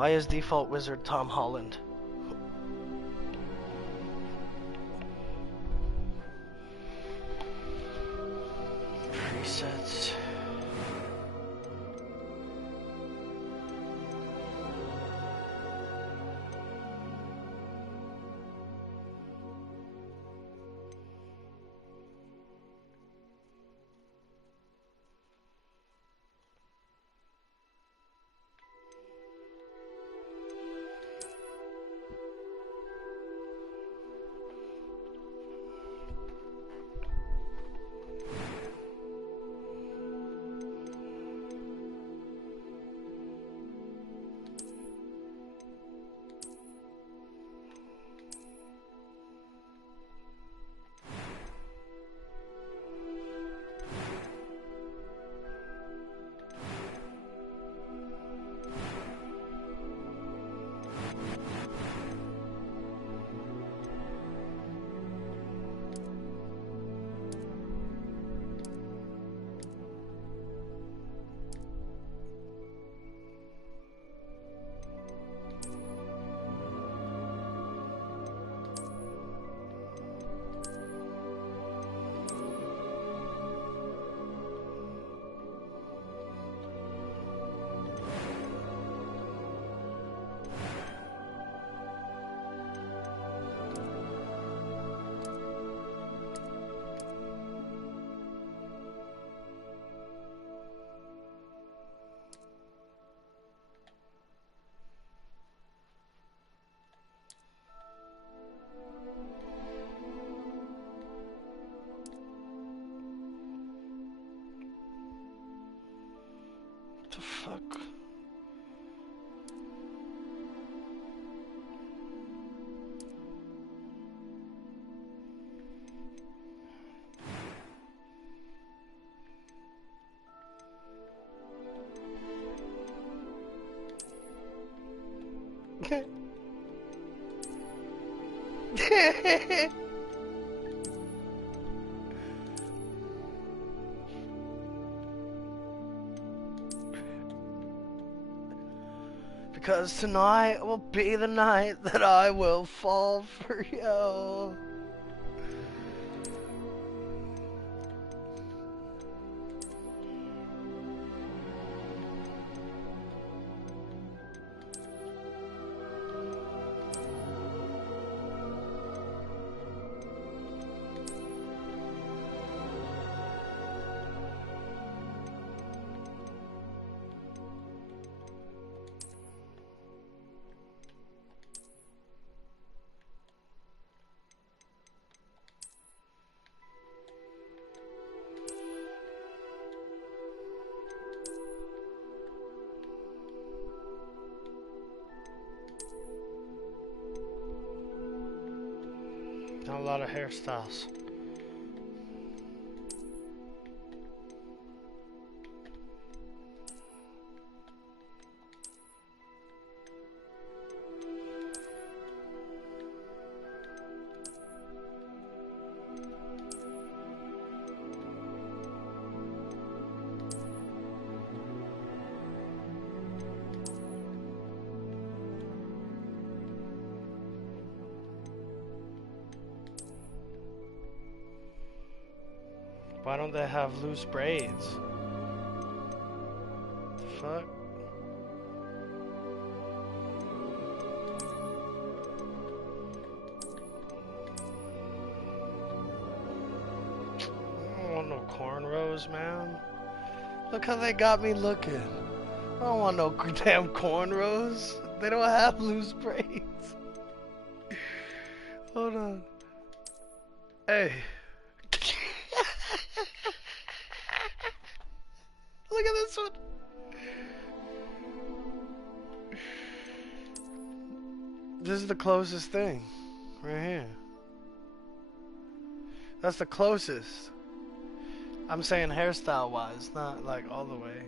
Why is default wizard Tom Holland? Presets. What the fuck? Because tonight will be the night that I will fall for you. Not a lot of hairstyles. Why don't they have loose braids? The fuck? I don't want no cornrows, man. Look how they got me looking. I don't want no damn cornrows. They don't have loose braids. Hold on. Hey. Look at this one. This is the closest thing. Right here. That's the closest. I'm saying hairstyle wise, not like all the way.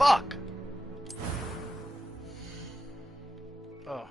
Fuck! Oh.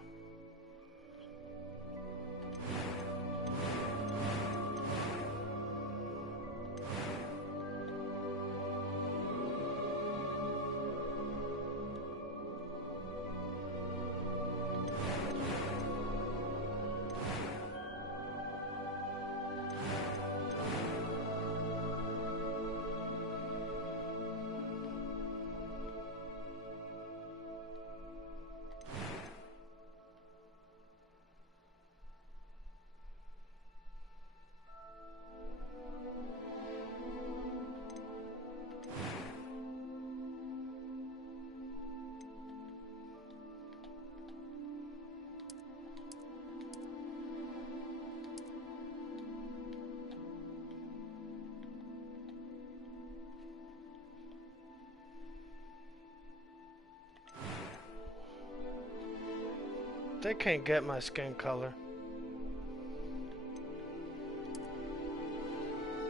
They can't get my skin color.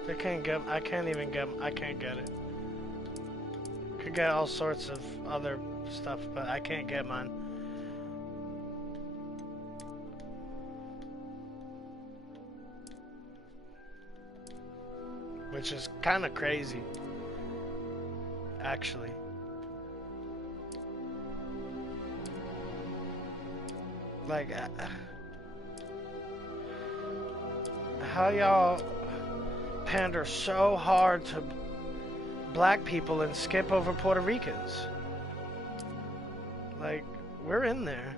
They can't get, I can't get it. Could get all sorts of other stuff, but I can't get mine. Which is kind of crazy, actually. Like, how y'all pander so hard to black people and skip over Puerto Ricans? Like, we're in there.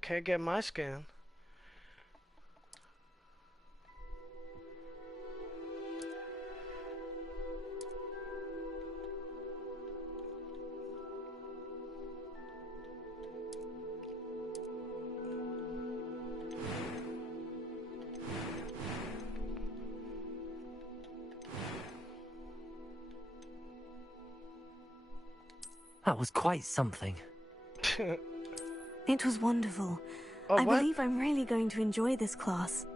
Can't get my skin. That was quite something. It was wonderful. Oh, I what? believe I'm really going to enjoy this class.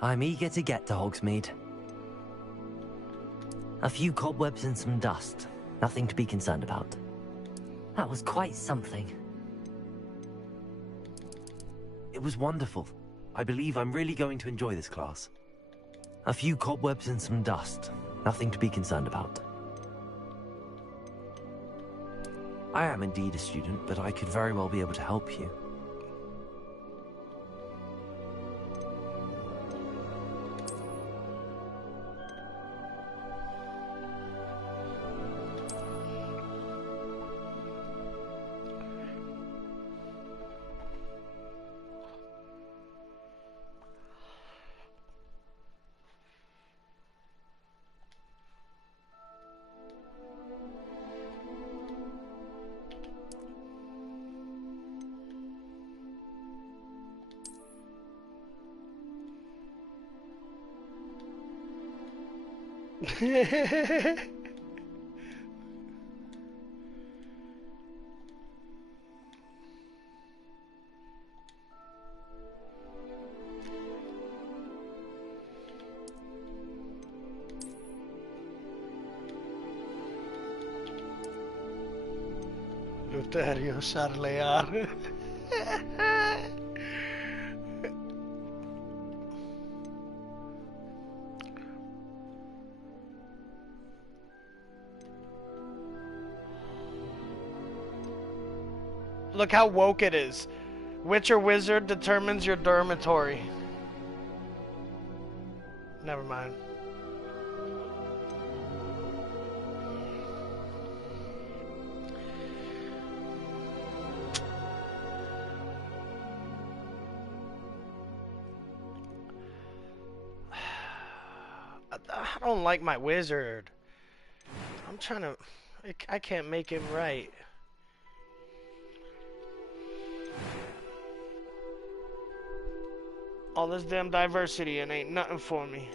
I'm eager to get to Hogsmeade. A few cobwebs and some dust. Nothing to be concerned about. That was quite something. It was wonderful. I believe I'm really going to enjoy this class. A few cobwebs and some dust. Nothing to be concerned about. I am indeed a student, but I could very well be able to help you. Luterio Charlear. Look how woke it is. Witcher wizard determines your dormitory. Never mind. I don't like my wizard. I'm trying to... I can't make him right. All this damn diversity and ain't nothing for me.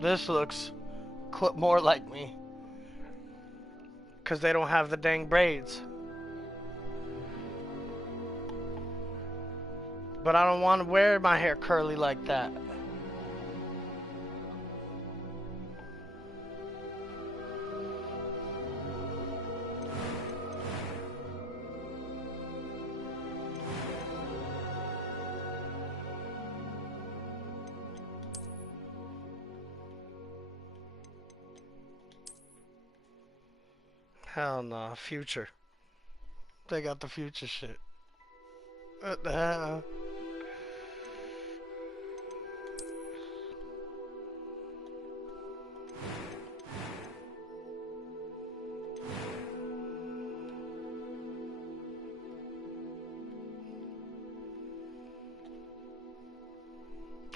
This looks more like me. Because they don't have the dang braids. But I don't want to wear my hair curly like that. Hell no, future. They got the future shit. What the hell?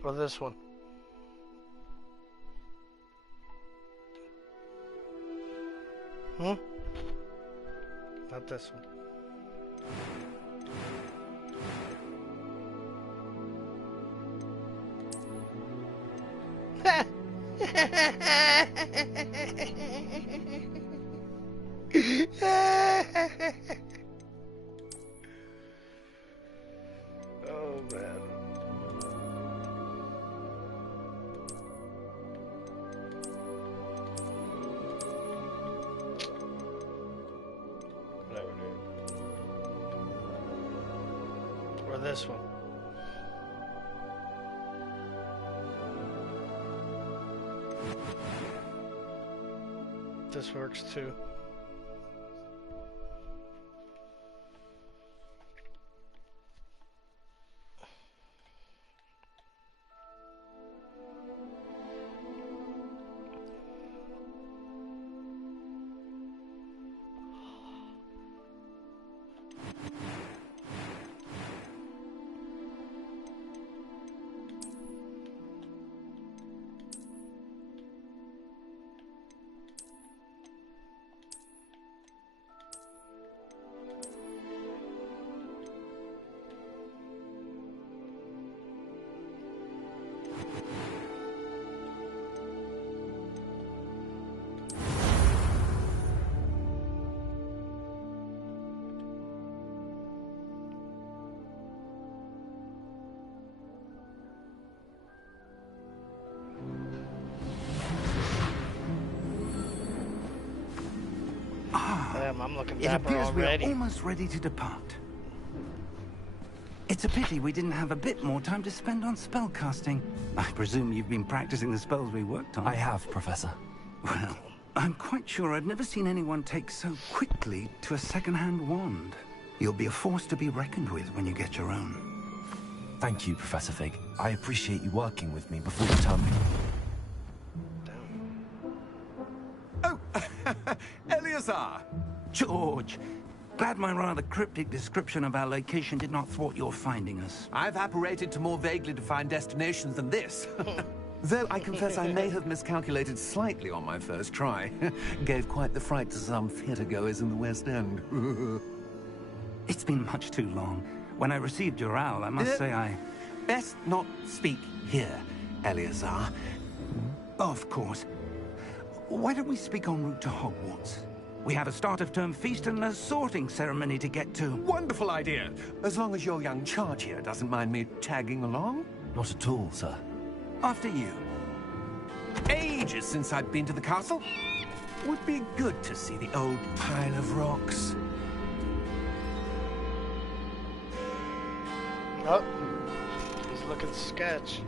Or this one. Not this one. Oh man. Or this one. This works too. I'm looking dapper It appears already. we're almost ready to depart. It's a pity we didn't have a bit more time to spend on spellcasting. I presume you've been practicing the spells we worked on. I have, Professor. Well, I'm quite sure I've never seen anyone take so quickly to a second-hand wand. You'll be a force to be reckoned with when you get your own. Thank you, Professor Fig. I appreciate you working with me before you tell me. Oh, Eleazar! George, glad my rather cryptic description of our location did not thwart your finding us. I've apparated to more vaguely defined destinations than this. Though I confess I may have miscalculated slightly on my first try. Gave quite the fright to some theatre-goers in the West End. It's been much too long. When I received your owl, I must say I... Best not speak here, Eleazar. Of course. Why don't we speak en route to Hogwarts? We have a start-of-term feast and a sorting ceremony to get to. Wonderful idea! As long as your young charge here doesn't mind me tagging along. Not at all, sir. After you. Ages since I've been to the castle. Would be good to see the old pile of rocks. Oh, he's looking sketch.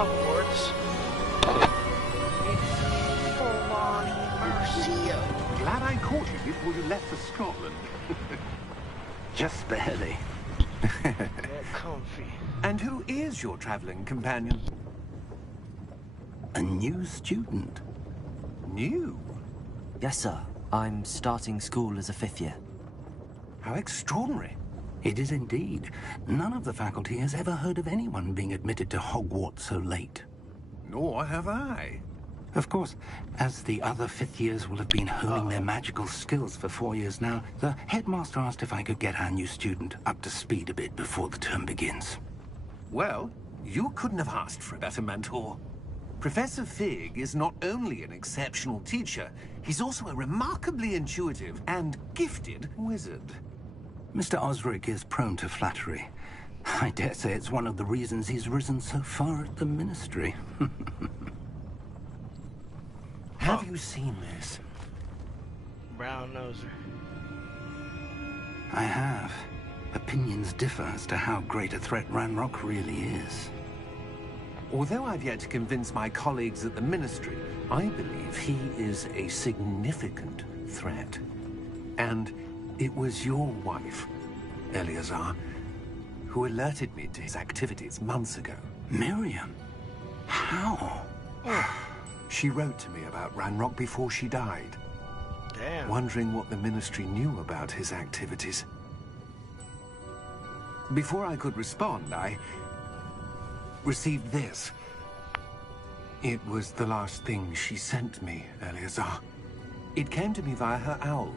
Hogwarts. Full-on immersion. Glad I caught you before you left for Scotland. Just barely. Get comfy. And who is your traveling companion? A new student. New? Yes, sir. I'm starting school as a 5th year. How extraordinary. It is indeed. None of the faculty has ever heard of anyone being admitted to Hogwarts so late. Nor have I. Of course, as the other 5th years will have been honing their magical skills for 4 years now, the headmaster asked if I could get our new student up to speed a bit before the term begins. Well, you couldn't have asked for a better mentor. Professor Fig is not only an exceptional teacher, he's also a remarkably intuitive and gifted wizard. Mr. Osric is prone to flattery. I dare say it's one of the reasons he's risen so far at the Ministry. Have you seen this? Brown noser. I have. Opinions differ as to how great a threat Ranrock really is. Although I've yet to convince my colleagues at the Ministry, I believe he is a significant threat. And it was your wife, Eleazar, who alerted me to his activities months ago. Miriam? How? She wrote to me about Ranrock before she died, Damn. wondering what the Ministry knew about his activities. Before I could respond, I received this. It was the last thing she sent me, Eleazar. It came to me via her owl,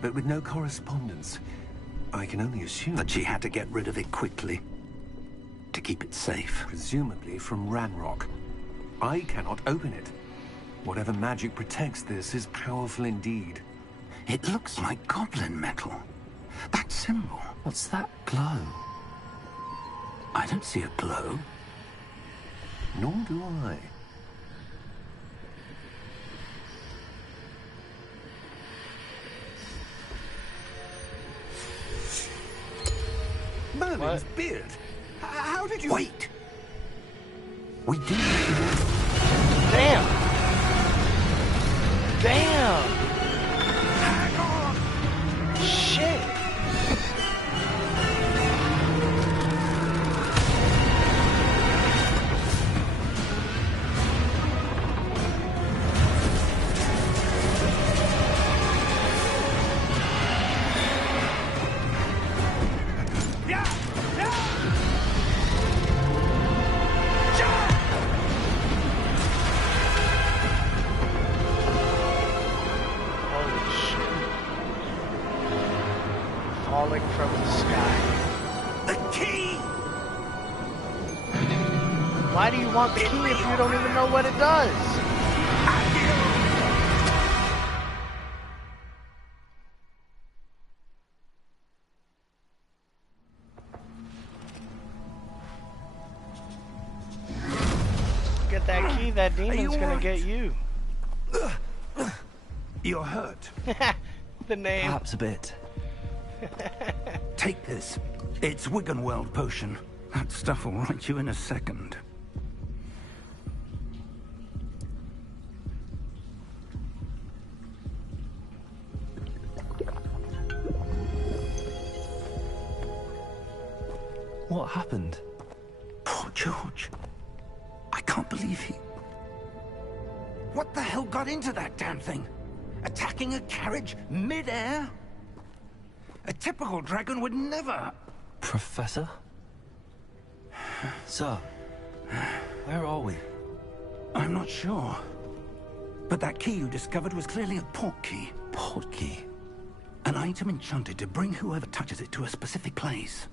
but with no correspondence. I can only assume That she had to get rid of it quickly. To keep it safe. presumably from Ranrock. I cannot open it. Whatever magic protects this is powerful indeed. It looks like goblin metal. That symbol. What's that glow? I don't see a glow. Nor do I. Merlin's beard. How did you... Wait! We do. Damn. Damn. Hang on! Shit. Holy shit. Falling from the sky. The key! Why do you want the key if you don't even know what it does? Get that key, that demon's gonna alright? get you. You're hurt. The name. Perhaps a bit. Take this. It's Wiggenweld potion. That stuff will right you in a second. What happened? Poor George. I can't believe he... What the hell got into that damn thing? Attacking a carriage mid-air? A typical dragon would never... Professor? Sir, where are we? I'm not sure. But that key you discovered was clearly a port key. Port key. An item enchanted to bring whoever touches it to a specific place.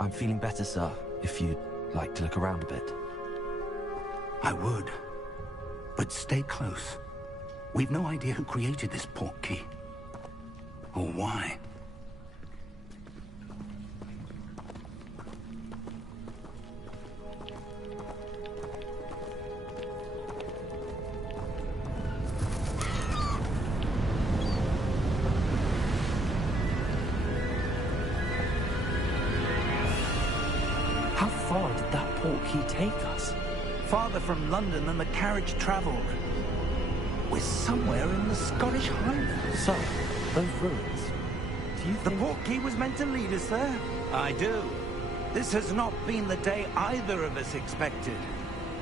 I'm feeling better, sir, if you'd like to look around a bit. I would. But stay close. We've no idea who created this port key. Or why. he take us? Farther from London than the carriage travelled. We're somewhere in the Scottish Highlands. So, those ruins. Do you The think... portkey was meant to lead us there? I do. This has not been the day either of us expected.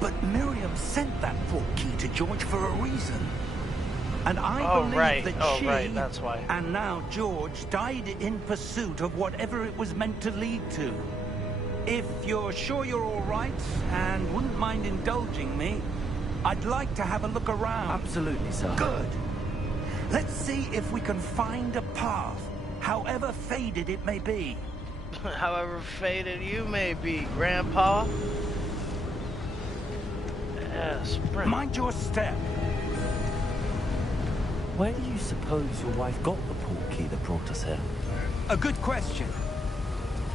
But Miriam sent that portkey to George for a reason. And I believe that she, that's why. and now George, died in pursuit of whatever it was meant to lead to. If you're sure you're all right, and wouldn't mind indulging me, I'd like to have a look around. Absolutely, sir. Good. Let's see if we can find a path, however faded it may be. However faded you may be, Grandpa. Yes, Mind your step. Where do you suppose your wife got the portkey that brought us here? A good question.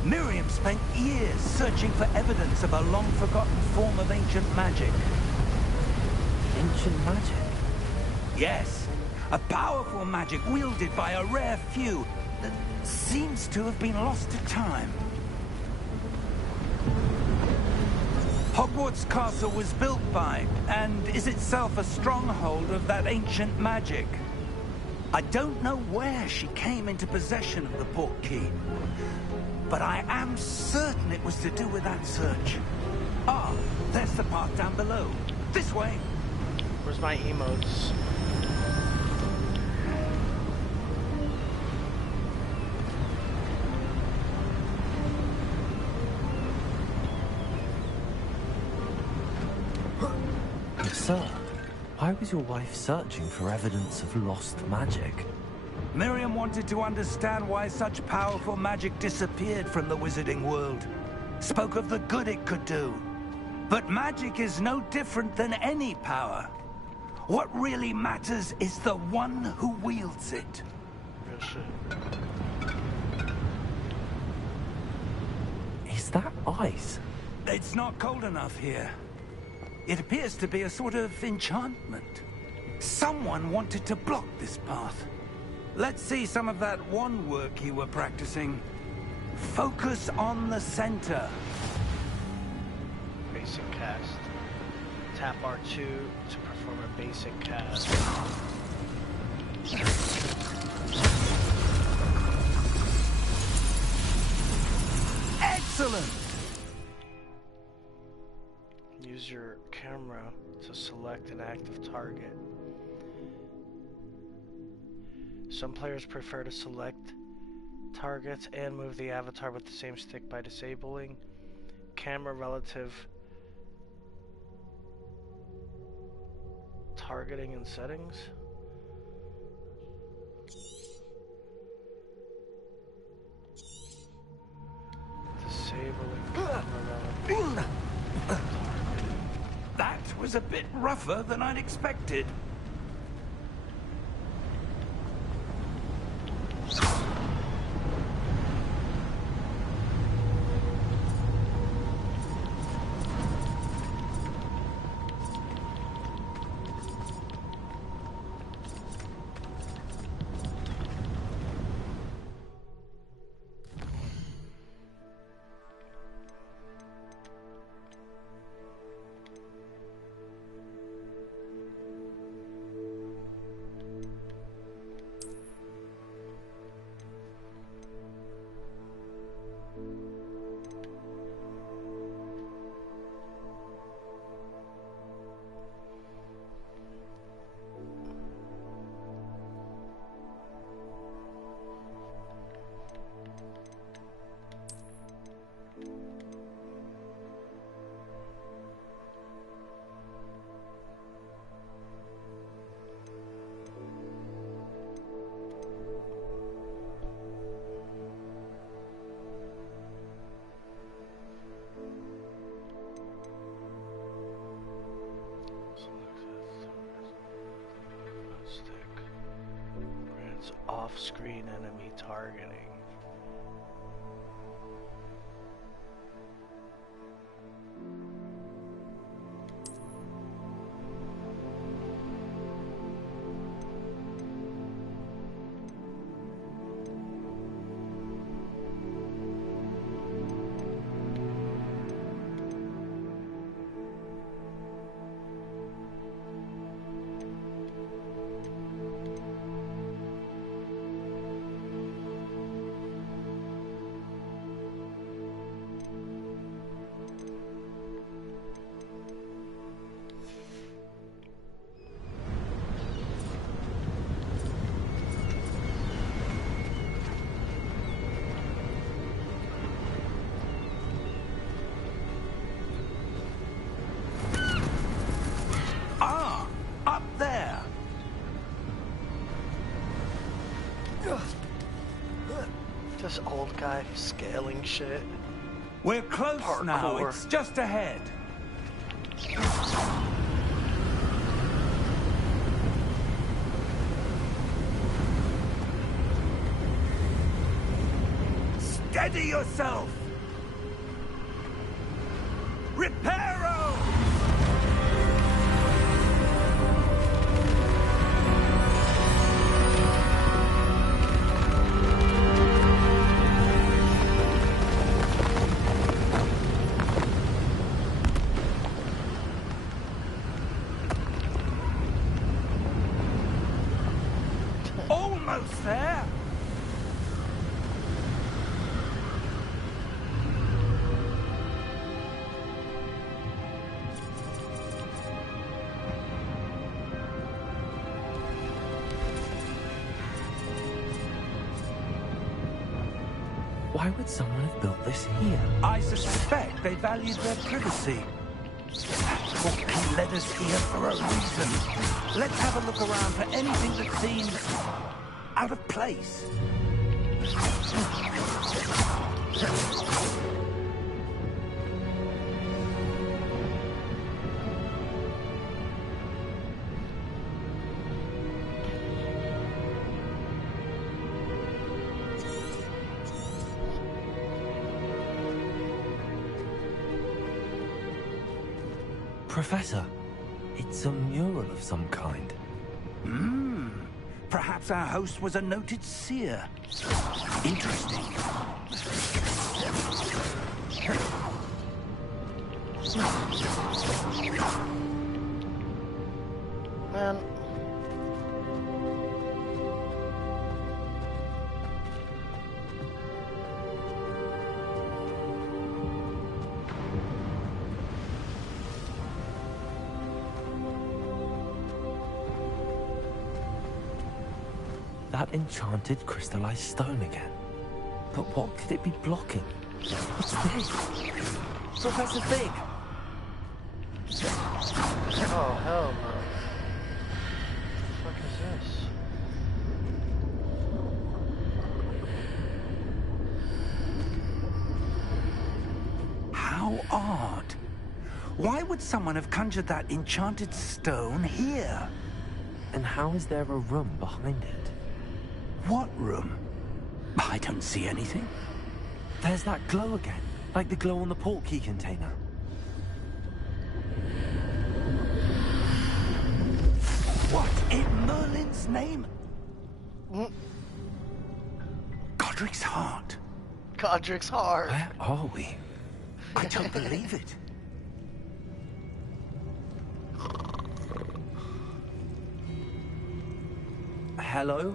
Miriam spent years searching for evidence of a long-forgotten form of ancient magic. Ancient magic? Yes, a powerful magic wielded by a rare few that seems to have been lost to time. Hogwarts Castle was built by, and is itself a stronghold of that ancient magic. I don't know where she came into possession of the portkey, but I am certain it was to do with that search. Ah, there's the path down below. This way. Where's my emotes? Sir, why was your wife searching for evidence of lost magic? Miriam wanted to understand why such powerful magic disappeared from the wizarding world. Spoke of the good it could do. But magic is no different than any power. What really matters is the one who wields it. Real shit. Is that ice? It's not cold enough here. It appears to be a sort of enchantment. Someone wanted to block this path. Let's see some of that wand work you were practicing. Focus on the center. Basic cast. Tap R2 to perform a basic cast. Excellent! Use your camera to select an active target. Some players prefer to select targets and move the avatar with the same stick by disabling camera relative targeting and settings. Disabling camera relative targeting. That was a bit rougher than I'd expected. Off-screen enemy targeting. This old guy scaling shit. We're close now. Parkour. It's just ahead. Steady yourself! Reparo! Almost there! Why would someone have built this here? I suspect they valued their privacy. He led us here for a reason. Let's have a look around for anything that seems out of place. Professor, it's a mural of some kind. Perhaps our host was a noted seer. Interesting. Man. That enchanted crystallized stone again. But what could it be blocking? It's big. Professor Big! Oh, hell no. What the fuck is this? How odd. Why would someone have conjured that enchanted stone here? And how is there a room behind it? What room? I don't see anything. There's that glow again, like the glow on the portkey container. What in Merlin's name? Godric's heart. Godric's heart. Where are we? I don't believe it. Hello?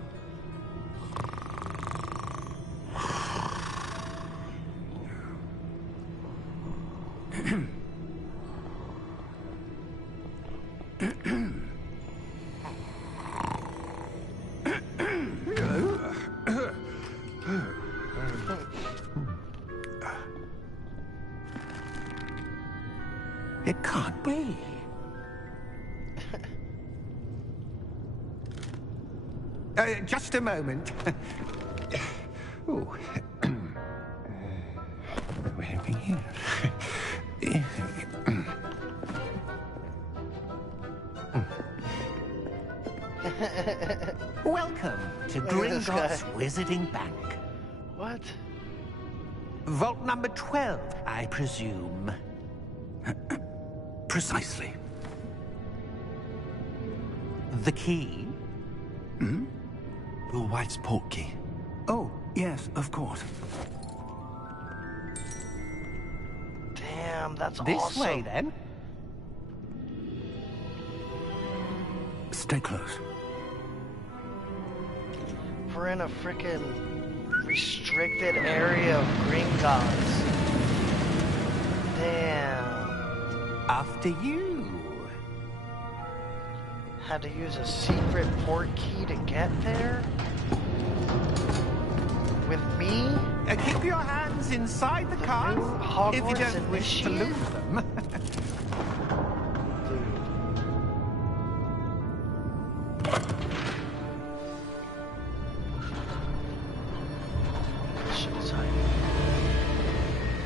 It can't be. Just a moment. Oh. Where are we here? Welcome to Look at this guy. Gringotts Wizarding Bank. What? Vault number 12, I presume. Precisely. The key? Your wife's portkey. Oh, yes, of course. Damn, that's This awesome. way, then. Stay close. We're in a freaking restricted area of Gringotts. Damn. After you. Had to use a secret port key to get there? With me? Keep your hands inside the The car new Hogwarts if you don't wish to Initiate? lose them.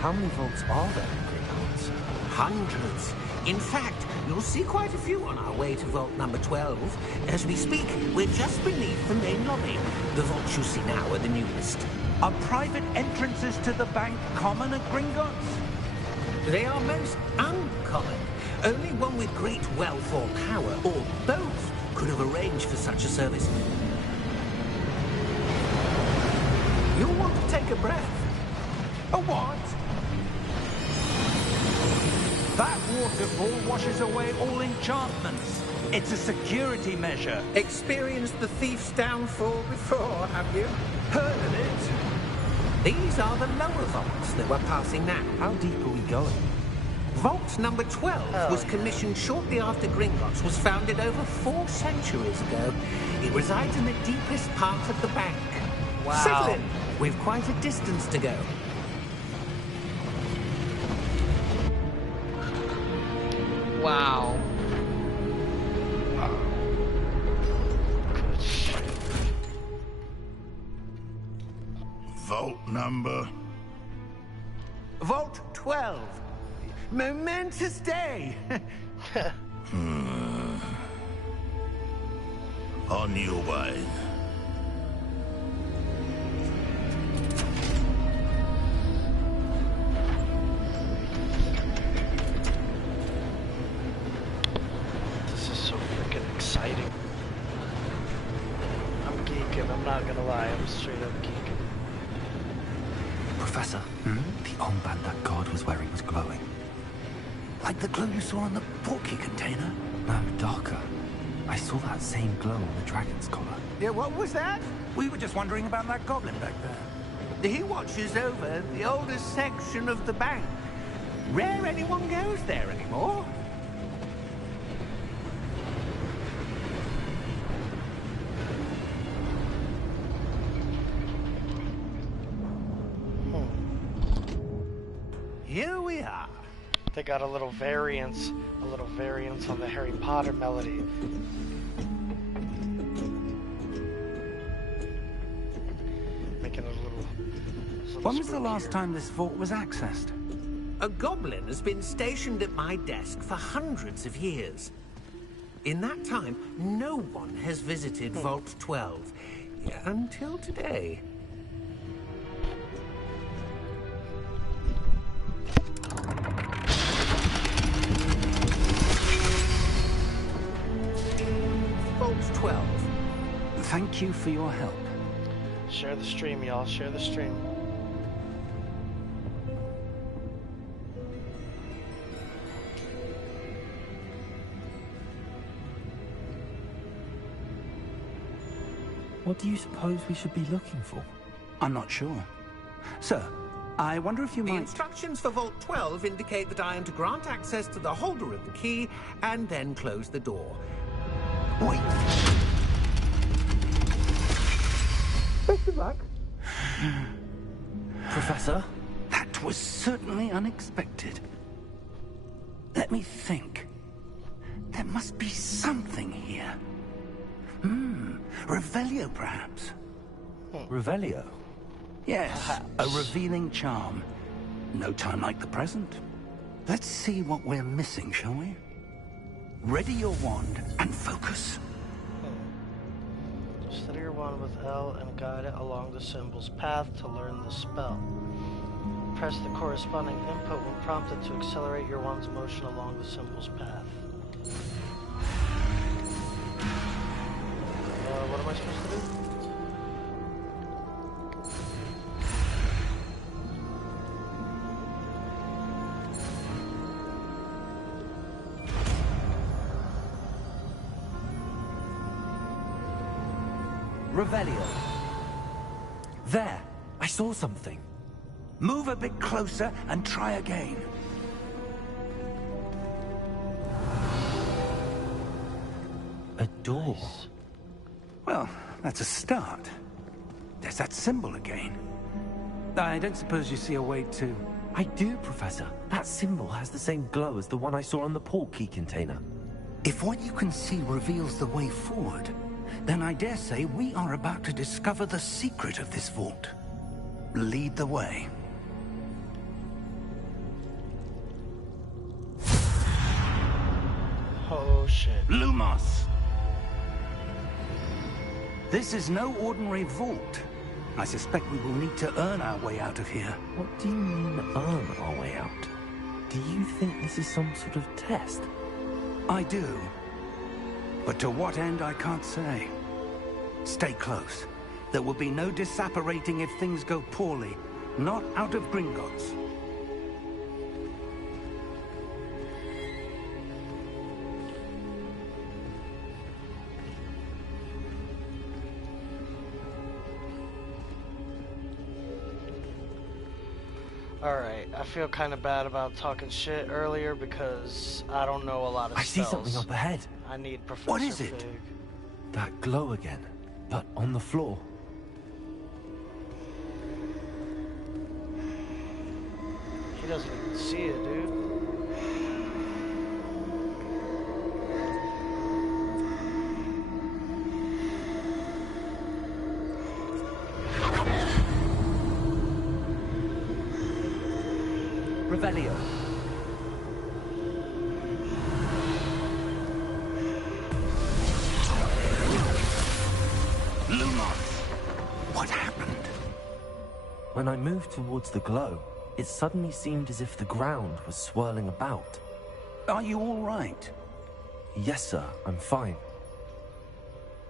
How many vaults are there in Gringotts? Hundreds. In fact, you'll see quite a few on our way to vault number 12. As we speak, we're just beneath the main lobby. The vaults you see now are the newest. Are private entrances to the bank common at Gringotts? They are most uncommon. Only one with great wealth or power, or both, could have arranged for such a service. You'll want to take a breath. A what? That waterfall washes away all enchantments. It's a security measure. Experienced the thief's downfall before, have you? Heard of it? These are the lower vaults that we're passing now. How deep are we going? Vault number 12 was commissioned shortly after Gringotts was founded over 4 centuries ago. It resides in the deepest part of the bank. Wow. Settle in. We've quite a distance to go. Wow. Good shit. Vault number? Vault 12. Momentous day. On your way. This is so freaking exciting. I'm geeking, I'm not gonna lie, I'm straight up geeking. Professor, the armband that guard was wearing was glowing. Like the glow you saw on the portkey container? No, darker. I saw that same glow on the dragon's collar. Yeah, what was that? We were just wondering about that goblin back there. He watches over the oldest section of the bank. Rare anyone goes there anymore. Here we are. They got a little variance on the Harry Potter melody. Making it a little When was the last time this vault was accessed? A goblin has been stationed at my desk for hundreds of years. In that time, no one has visited Vault 12. Until today. Vault 12. Thank you for your help. Share the stream, y'all. Share the stream. What do you suppose we should be looking for? I'm not sure. Sir, I wonder if you The might... instructions for Vault 12 indicate that I am to grant access to the holder of the key and then close the door. Wait! Best of luck. Professor? That was certainly unexpected. Let me think. There must be something here. Revelio, perhaps? Revelio? Yes, a revealing charm. No time like the present. Let's see what we're missing, shall we? Ready your wand and focus. Steady your wand with L and guide it along the symbol's path to learn the spell. Press the corresponding input when prompted to accelerate your wand's motion along the symbol's path. What am I supposed to do? Revelio. There! I saw something. Move a bit closer and try again. A door. Well, that's a start. There's that symbol again. I don't suppose you see a way to... I do, Professor. That symbol has the same glow as the one I saw on the portkey container. If what you can see reveals the way forward, then I dare say we are about to discover the secret of this vault. Lead the way. Oh shit. Lumos! This is no ordinary vault. I suspect we will need to earn our way out of here. What do you mean, earn our way out? Do you think this is some sort of test? I do. But to what end, I can't say. Stay close. There will be no disapparating if things go poorly. Not out of Gringotts. Alright, I feel kind of bad about talking shit earlier because I don't know a lot of I spells. see something up ahead. I need Professor What is it? Fig. That glow again, but on the floor. He doesn't even see it, dude. Revelio. Lumos! What happened? When I moved towards the glow, it suddenly seemed as if the ground was swirling about. Are you all right? Yes, sir, I'm fine.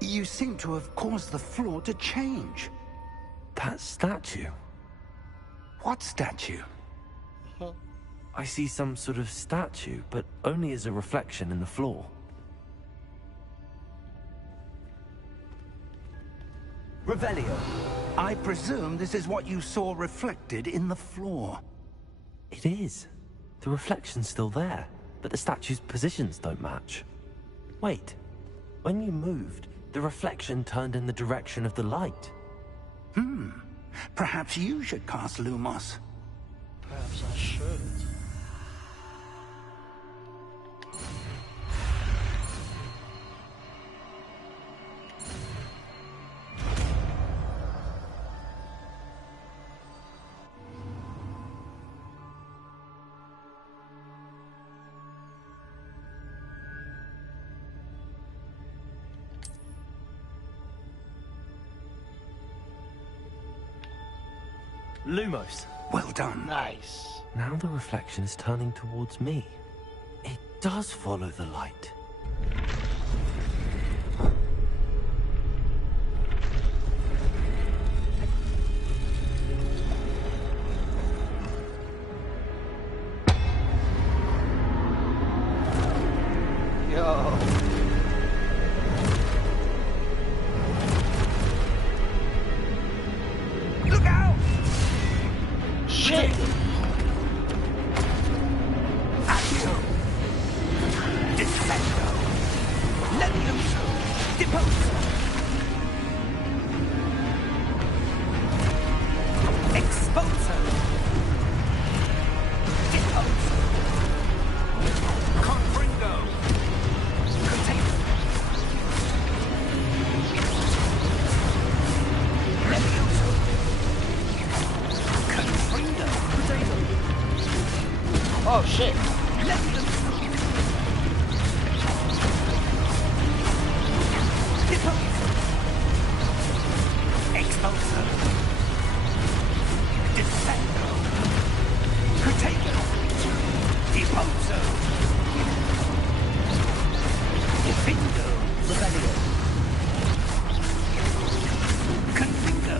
You seem to have caused the floor to change. That statue. What statue? I see some sort of statue, but only as a reflection in the floor. Revelio. I presume this is what you saw reflected in the floor. It is. The reflection's still there, but the statue's positions don't match. Wait. When you moved, the reflection turned in the direction of the light. Perhaps you should cast Lumos. Perhaps I should. Lumos. Well done. Nice. Now the reflection is turning towards me. It does follow the light. Yo. Look out! Shit! Accio! Defendo! Levioso! Deposo! Exposo! Deposo! Confringo! Container! Levioso! Confringo! Potato! Oh shit! Levioso! Deposo! Exposo! Defendo! Potato! Deposo! Defindo! Rebellion! Confringo!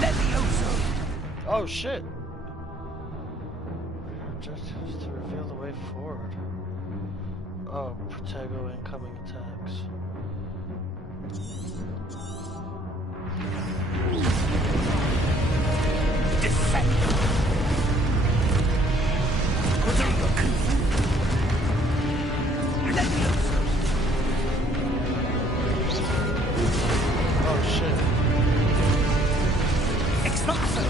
Levioso! Oh shit! Objectives to reveal the way forward. Oh, Protego incoming attacks. Defendo! Rodrigo Confringo! Levioso! Oh shit. Exposo!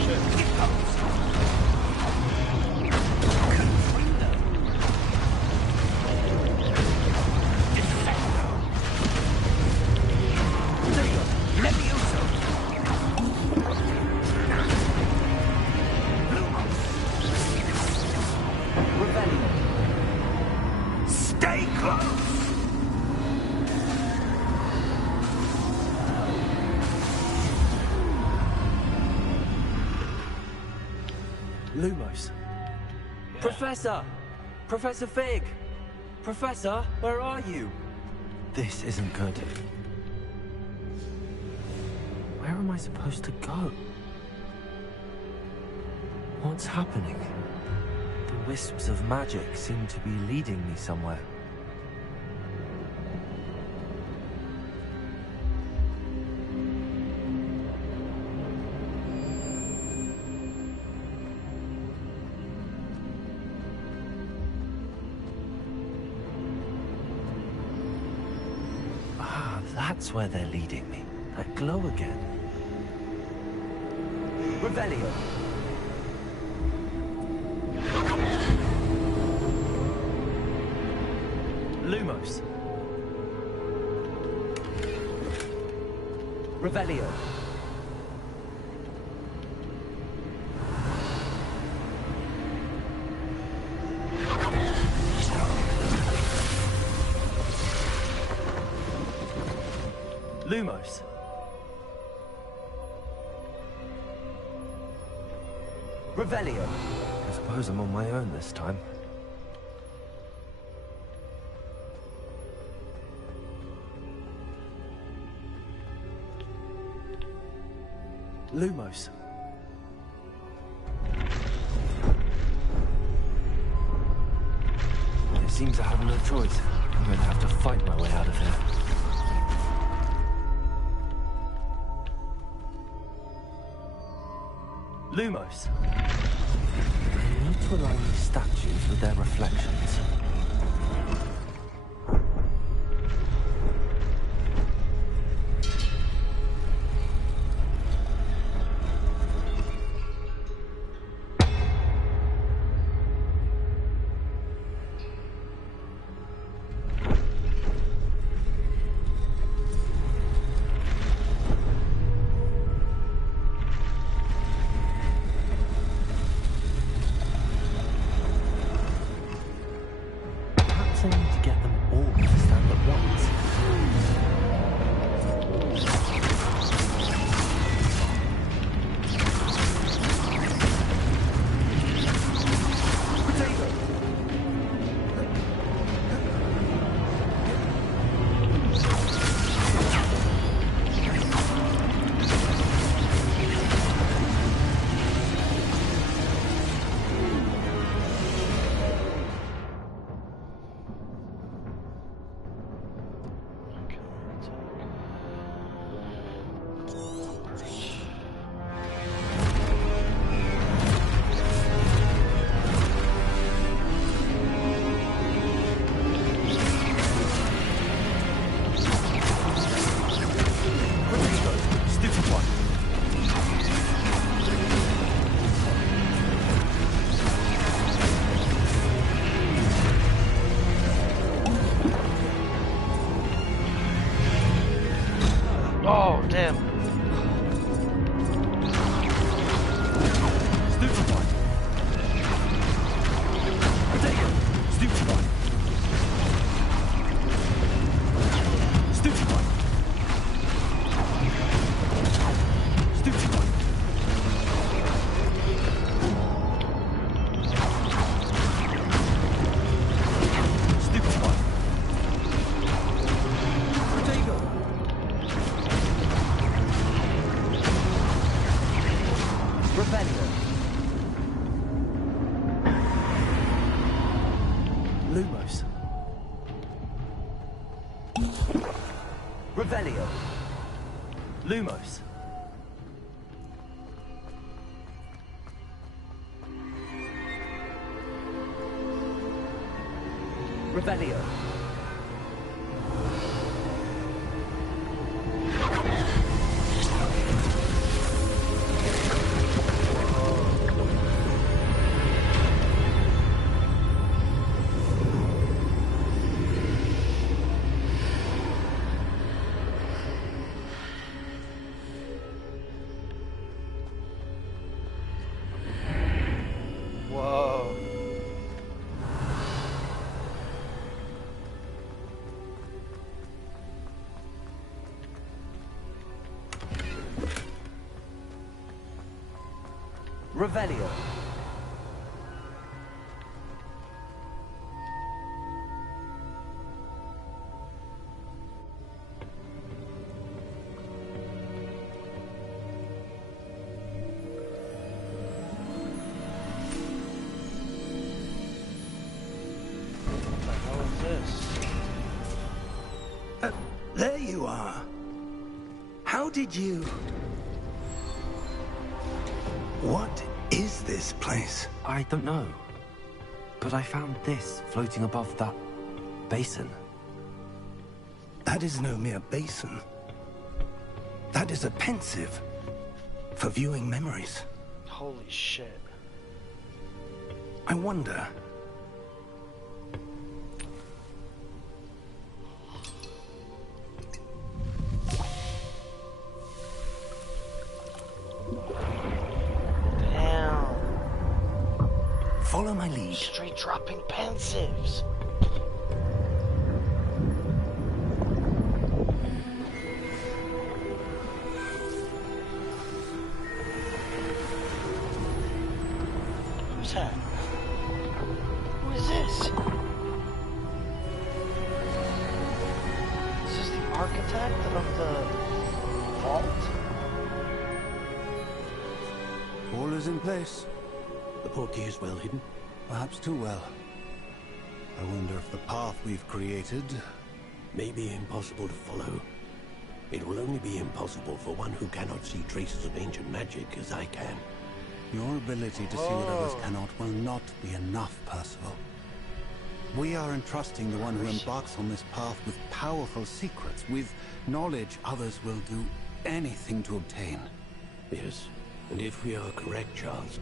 Shit. Deposo! Confringo! Defendo! Rodrigo Levioso! Lumos! Lumos. Yeah. Professor! Professor Fig! Professor, where are you? This isn't good. Where am I supposed to go? What's happening? The wisps of magic seem to be leading me somewhere. That's where they're leading me. That glow again. Revelio. Lumos. Revelio. Lumos. Revelio. I suppose I'm on my own this time. Lumos. It seems I have no choice. I'm going to have to fight my way out of here. Lumos. I need to align these statues with their reflections. I need to get them all to stand at once. Oh, damn. Lumos. Revelio. Lumos. Revelio. Whoa. Revelio. There you are. How did you... What is this place? I don't know. But I found this floating above that basin. That is no mere basin. That is a pensive for viewing memories. Holy shit. I wonder... Damn. Follow my lead. Straight dropping pensives. Who's that? Who is this? Is this the architect of the vault? All is in place. The portkey is well hidden, perhaps too well. I wonder if the path we've created may be impossible to follow. It will only be impossible for one who cannot see traces of ancient magic as I can. Your ability to see what others cannot will not be enough, Percival. We are entrusting the one who embarks on this path with powerful secrets, with knowledge others will do anything to obtain. Yes, and if we are correct, Charles,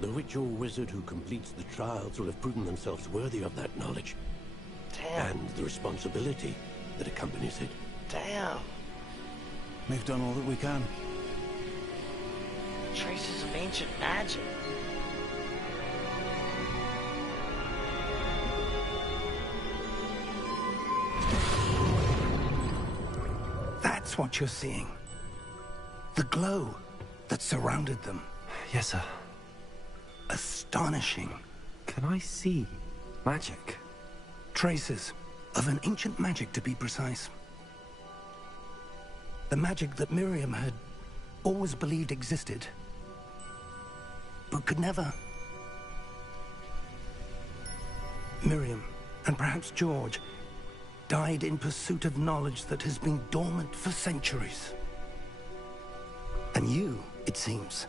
the witch or wizard who completes the trials will have proven themselves worthy of that knowledge. Damn. And the responsibility that accompanies it. Damn. We've done all that we can. Traces of ancient magic. That's what you're seeing. The glow that surrounded them. Yes, sir. Astonishing. Can I see magic? Traces of an ancient magic, to be precise. The magic that Miriam had always believed existed, but could never. Miriam, and perhaps George, died in pursuit of knowledge that has been dormant for centuries. And you, it seems,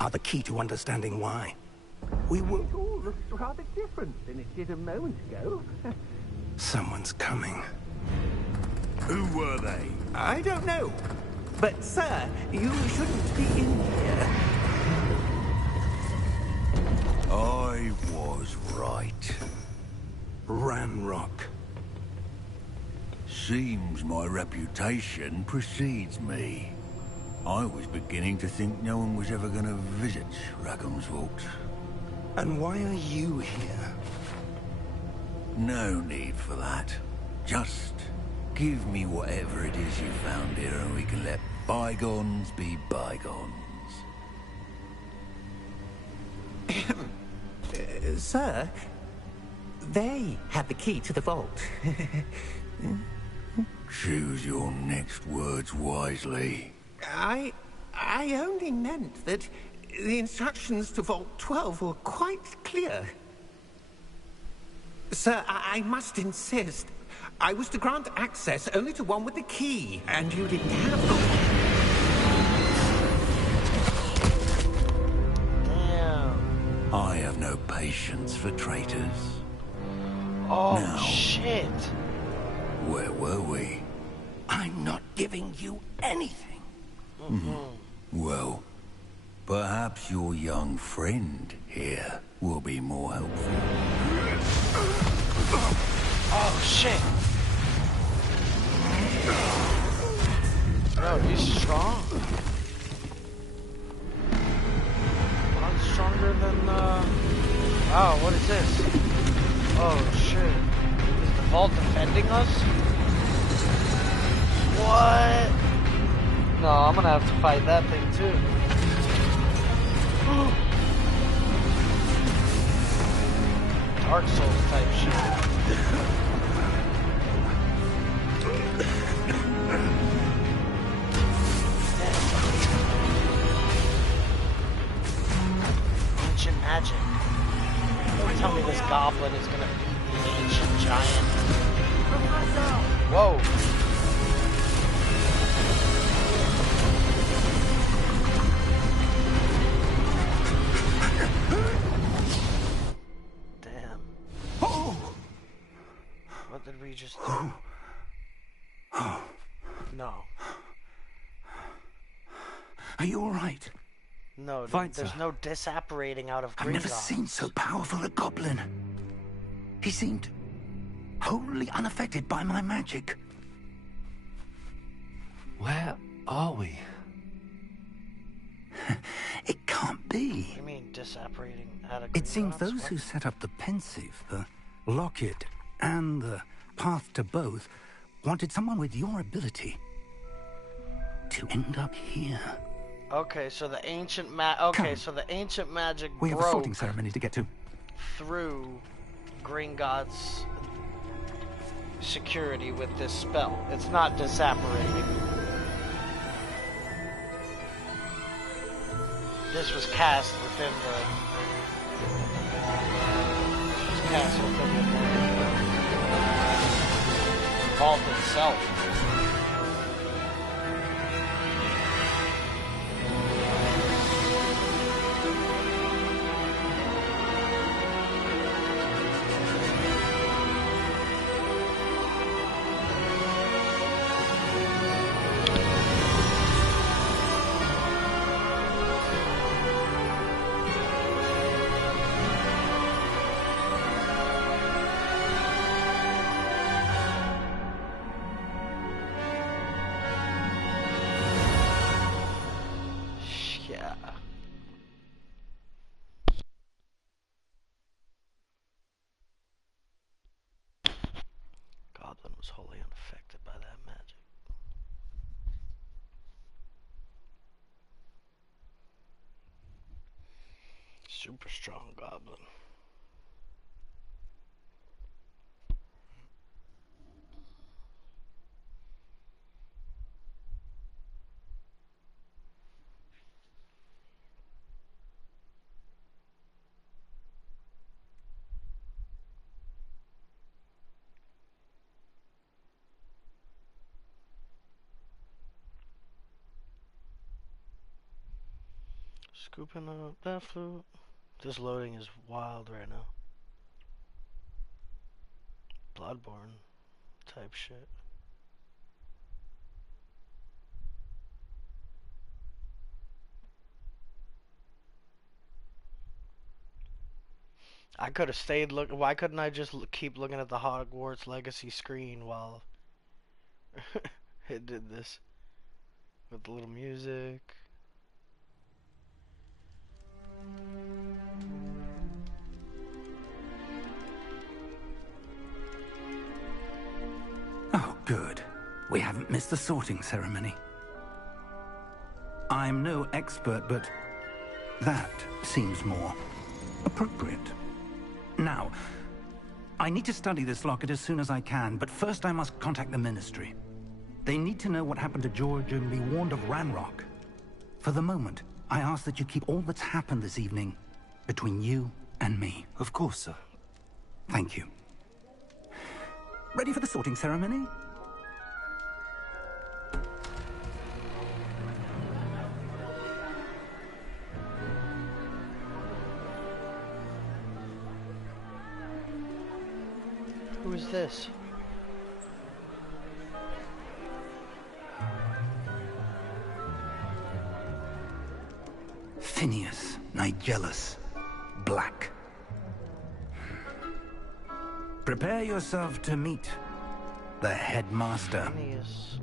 are the key to understanding why. We will... It all looks rather different than it did a moment ago. Someone's coming. Who were they? I don't know. But, sir, you shouldn't be in here. I was right. Ranrock. Seems my reputation precedes me. I was beginning to think no one was ever going to visit Rackham's Vault. And why are you here? No need for that. Just give me whatever it is you found here and we can let bygones be bygones. Sir, they had the key to the vault. Choose your next words wisely. I only meant that the instructions to Vault 12 were quite clear. Sir, I must insist. I was to grant access only to one with the key, and you didn't have them. Damn. I have no patience for traitors. Oh, Now. shit. Where were we? I'm not giving you anything. Well, perhaps your young friend here will be more helpful. Oh, shit. Bro, he's strong. A lot stronger than, Oh, what is this? Oh, shit. Is the vault defending us? What? No, I'm gonna have to fight that thing, too. Dark Souls type shit. Ancient magic. Don't tell me this goblin is gonna be the ancient giant. Professor! Whoa. Damn. Oh! What did we just do? No. Are you all right? No, Fine, there's sir. no disapparating out of I've green never gods. seen so powerful a goblin. He seemed wholly unaffected by my magic. Where are we? It can't be. What do you mean disapparating out of green It seems gods? those What? who set up the pensive, the locket, and the path to both wanted someone with your ability to end up here. Okay, so the ancient Come. so the ancient magic We have a sorting broke ceremony to get to. through green gods security with this spell. It's not disapparating. This was cast within the vault itself. Yeah. Goblin was wholly unaffected by that magic. Super strong goblin. Scooping up that flute. This loading is wild right now. Bloodborne type shit. I could have stayed why couldn't I just keep looking at the Hogwarts Legacy screen while it did this? With the little music. Oh, good. We haven't missed the sorting ceremony. I'm no expert, but that seems more appropriate. Now, I need to study this locket as soon as I can, but first I must contact the Ministry. They need to know what happened to George and be warned of Ranrock. For the moment, I ask that you keep all that's happened this evening between you and me. Of course, sir. Thank you. Ready for the sorting ceremony? Who is this? Phineas Nigellus Black. Prepare yourself to meet the headmaster. Phineas.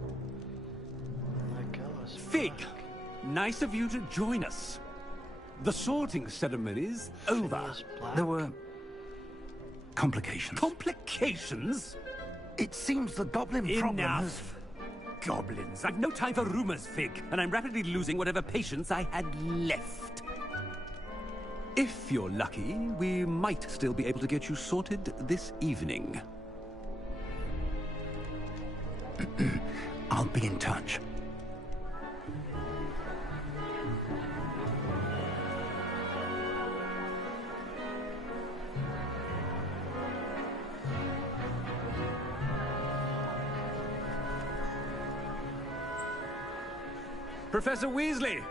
Nigellus Fig! Nice of you to join us. The sorting ceremony's over. Phineas Black. There were complications. Complications? It seems the goblin problem has... Enough! Goblins. I've no time for rumors, Fig, and I'm rapidly losing whatever patience I had left. If you're lucky, we might still be able to get you sorted this evening. I'll be in touch. Professor Weasley,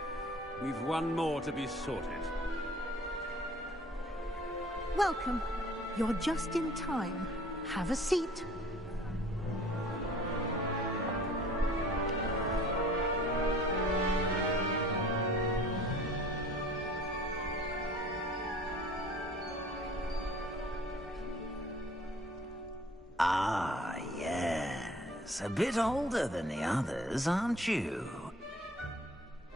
we've one more to be sorted. Welcome. You're just in time. Have a seat. Ah, yes. A bit older than the others, aren't you?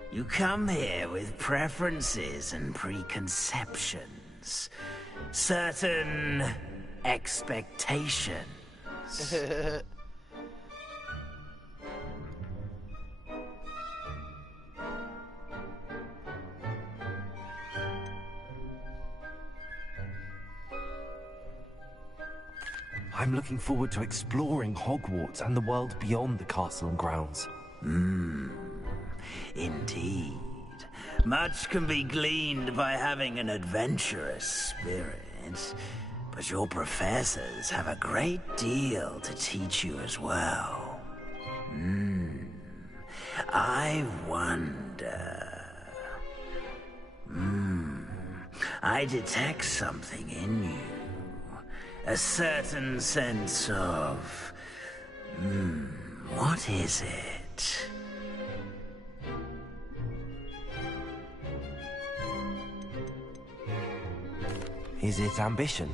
You come here with preferences and preconceptions. Certain expectations. I'm looking forward to exploring Hogwarts and the world beyond the castle and grounds. Indeed. Much can be gleaned by having an adventurous spirit, but your professors have a great deal to teach you as well. I wonder... I detect something in you. A certain sense of... what is it? Is it ambition?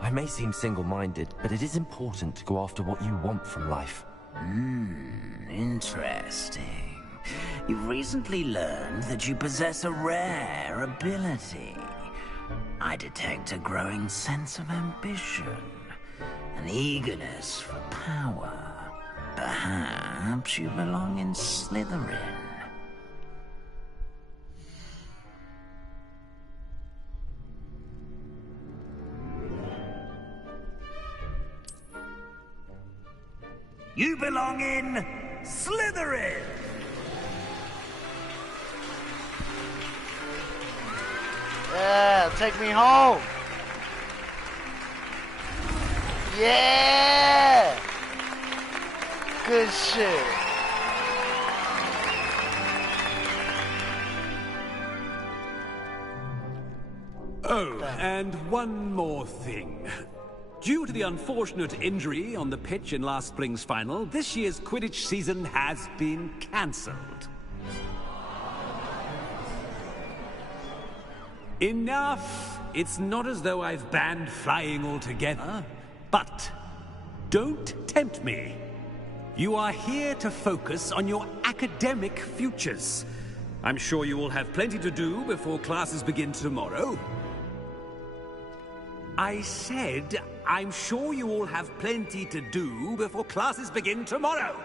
I may seem single-minded, but it is important to go after what you want from life. Interesting. You've recently learned that you possess a rare ability. I detect a growing sense of ambition, an eagerness for power. Perhaps you belong in Slytherin. You belong in Slytherin! Yeah, take me home. Yeah! Good shit. Oh, and one more thing. Due to the unfortunate injury on the pitch in last spring's final, this year's Quidditch season has been cancelled. Enough! It's not as though I've banned flying altogether. But don't tempt me. You are here to focus on your academic futures. I'm sure you will have plenty to do before classes begin tomorrow. I said, I'm sure you all have plenty to do before classes begin tomorrow.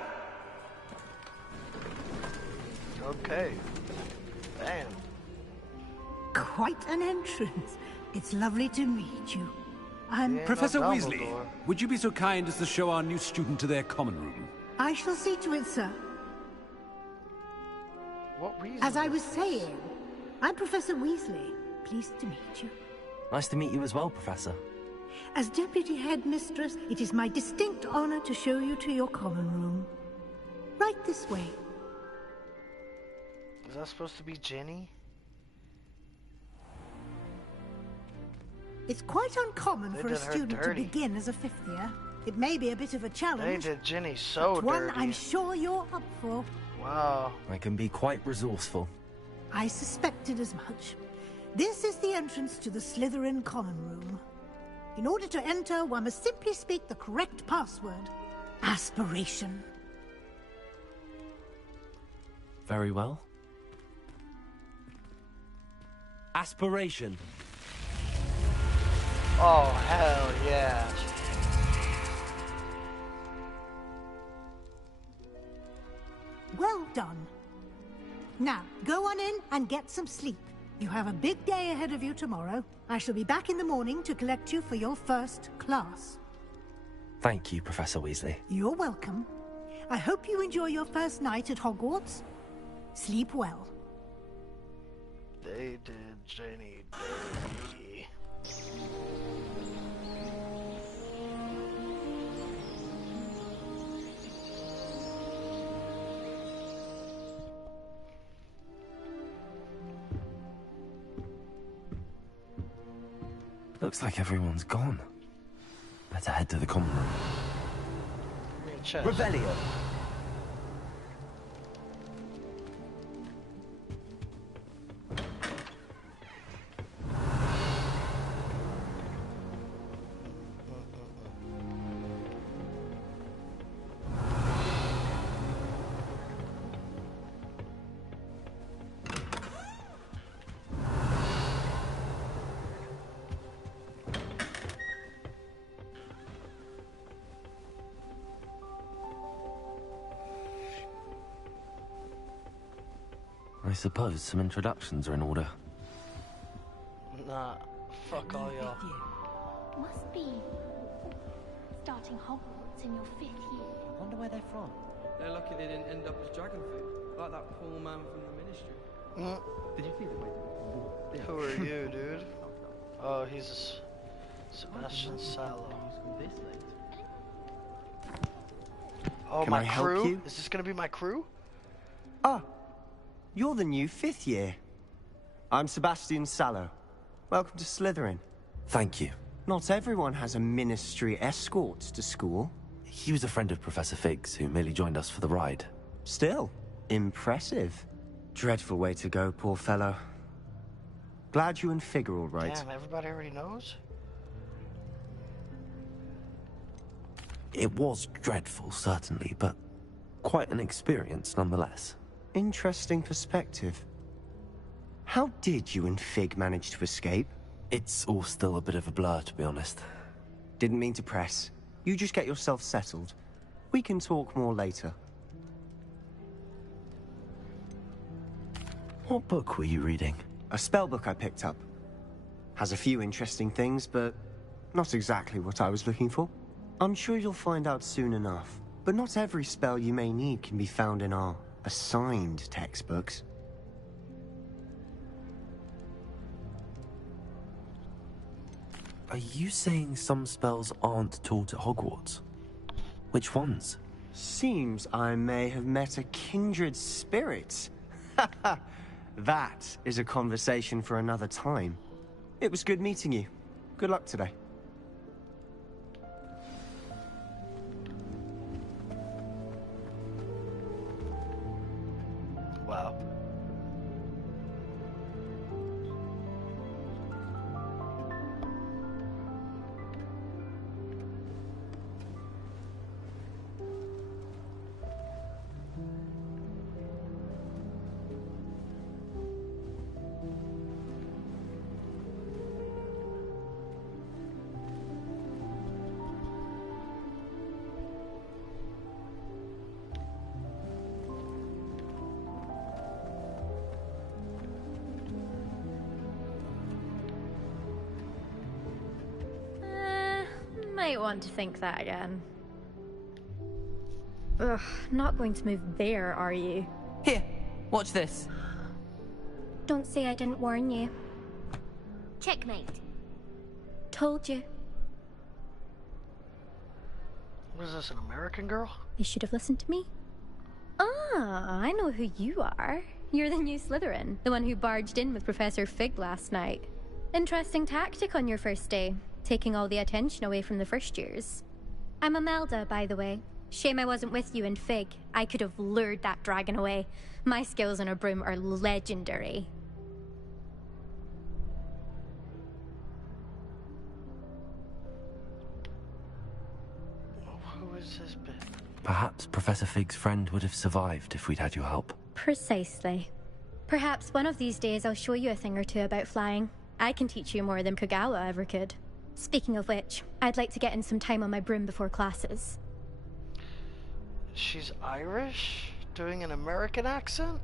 Okay. Damn. Quite an entrance. It's lovely to meet you. I'm... Yeah, Professor no Weasley, Dumbledore. would you be so kind as to show our new student to their common room? I shall see to it, sir. What reason? As I was saying, I'm Professor Weasley. Pleased to meet you. Nice to meet you as well, Professor. As Deputy Headmistress, it is my distinct honor to show you to your common room. Right this way. Is that supposed to be Ginny? It's quite uncommon They for a did her student to dirty. begin as a fifth year. It may be a bit of a They challenge, did Ginny so but one dirty. I'm sure you're up for. Wow. I can be quite resourceful. I suspected as much. This is the entrance to the Slytherin common room. In order to enter, one must simply speak the correct password. Aspiration. Very well. Aspiration. Oh, hell yeah. Well done. Now, go on in and get some sleep. You have a big day ahead of you tomorrow. I shall be back in the morning to collect you for your first class. Thank you, Professor Weasley. You're welcome. I hope you enjoy your first night at Hogwarts. Sleep well. They did Ginny dirty. Looks like everyone's gone. Better head to the common room. Give me a chest. Revelio. I suppose some introductions are in order. Nah, fuck all y'all. Must be starting Hogwarts in your 5th year. I wonder where they're from. They're lucky they didn't end up as dragon food, like that poor man from the ministry. Did you see the way Who are you, dude? Oh, he's Sebastian Sallow. Oh, Can my I help crew? you? Is this gonna be my crew? Ah, you're the new 5th year. I'm Sebastian Sallow. Welcome to Slytherin. Thank you. Not everyone has a ministry escort to school. He was a friend of Professor Fig's who merely joined us for the ride. Still, impressive. Dreadful way to go, poor fellow. Glad you and Fig are all right. Damn, everybody already knows? It was dreadful, certainly, but quite an experience nonetheless. Interesting perspective. How did you and Fig manage to escape? It's all still a bit of a blur, to be honest. Didn't mean to press. You just get yourself settled. We can talk more later. What book were you reading? A spell book I picked up. Has a few interesting things, but not exactly what I was looking for. I'm sure you'll find out soon enough. But not every spell you may need can be found in our assigned textbooks. Are you saying some spells aren't taught at Hogwarts? Which ones? Seems I may have met a kindred spirit. That is a conversation for another time. It was good meeting you. Good luck today. Wow. Might want to think that again. Ugh, not going to move there, are you? Here, watch this. Don't say I didn't warn you. Checkmate. Told you. What is this, an American girl? You should have listened to me. Ah, I know who you are. You're the new Slytherin, the one who barged in with Professor Fig last night. Interesting tactic on your first day, taking all the attention away from the first years. I'm Imelda, by the way. Shame I wasn't with you in Fig. I could have lured that dragon away. My skills on a broom are legendary. Who is this bitch? Perhaps Professor Fig's friend would have survived if we'd had your help. Precisely. Perhaps one of these days I'll show you a thing or two about flying. I can teach you more than Kagawa ever could. Speaking of which, I'd like to get in some time on my broom before classes. She's Irish? Doing an American accent?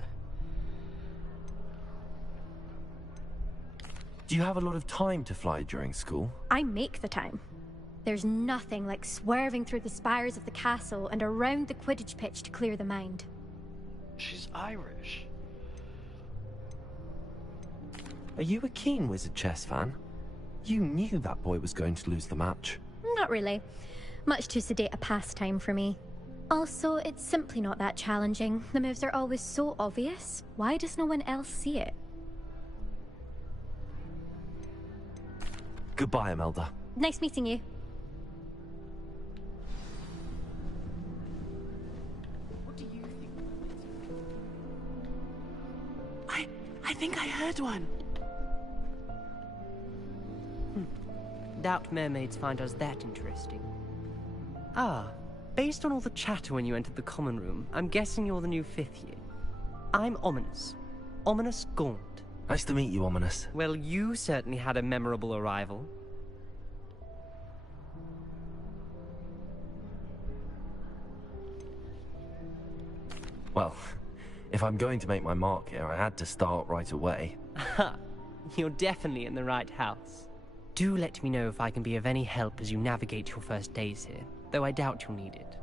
Do you have a lot of time to fly during school? I make the time. There's nothing like swerving through the spires of the castle and around the Quidditch pitch to clear the mind. She's Irish. Are you a keen Wizard chess fan? You knew that boy was going to lose the match. Not really. Much too sedate a pastime for me. Also, it's simply not that challenging. The moves are always so obvious. Why does no one else see it? Goodbye, Imelda. Nice meeting you. What do you think? I think I heard one. Doubt mermaids find us that interesting. Ah, based on all the chatter when you entered the common room, I'm guessing you're the new 5th year. I'm Ominous. Ominous Gaunt. Nice to meet you, Ominous. Well, you certainly had a memorable arrival. Well, if I'm going to make my mark here, I had to start right away. Ha! You're definitely in the right house. Do let me know if I can be of any help as you navigate your first days here, though I doubt you'll need it.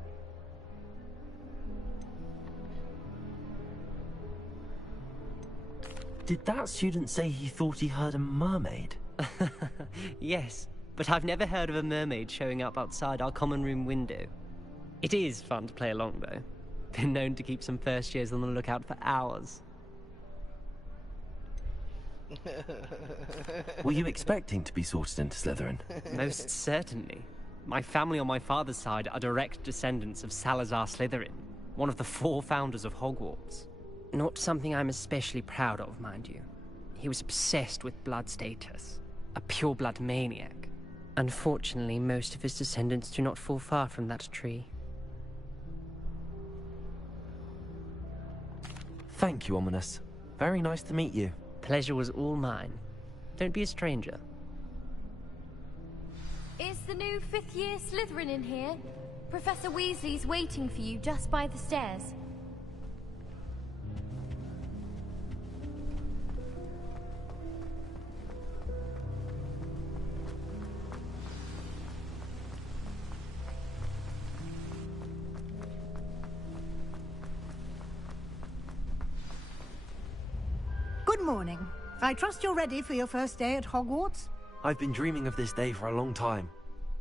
Did that student say he thought he heard a mermaid? Yes, but I've never heard of a mermaid showing up outside our common room window. It is fun to play along, though. Been known to keep some first years on the lookout for hours. Were you expecting to be sorted into Slytherin? Most certainly. My family on my father's side are direct descendants of Salazar Slytherin, one of the 4 founders of Hogwarts. Not something I'm especially proud of, mind you. He was obsessed with blood status, a pure-blood maniac. Unfortunately, most of his descendants do not fall far from that tree. Thank you, Ominous. Very nice to meet you. Pleasure was all mine. Don't be a stranger. Is the new 5th year Slytherin in here? Professor Weasley's waiting for you just by the stairs. Good morning. I trust you're ready for your first day at Hogwarts? I've been dreaming of this day for a long time.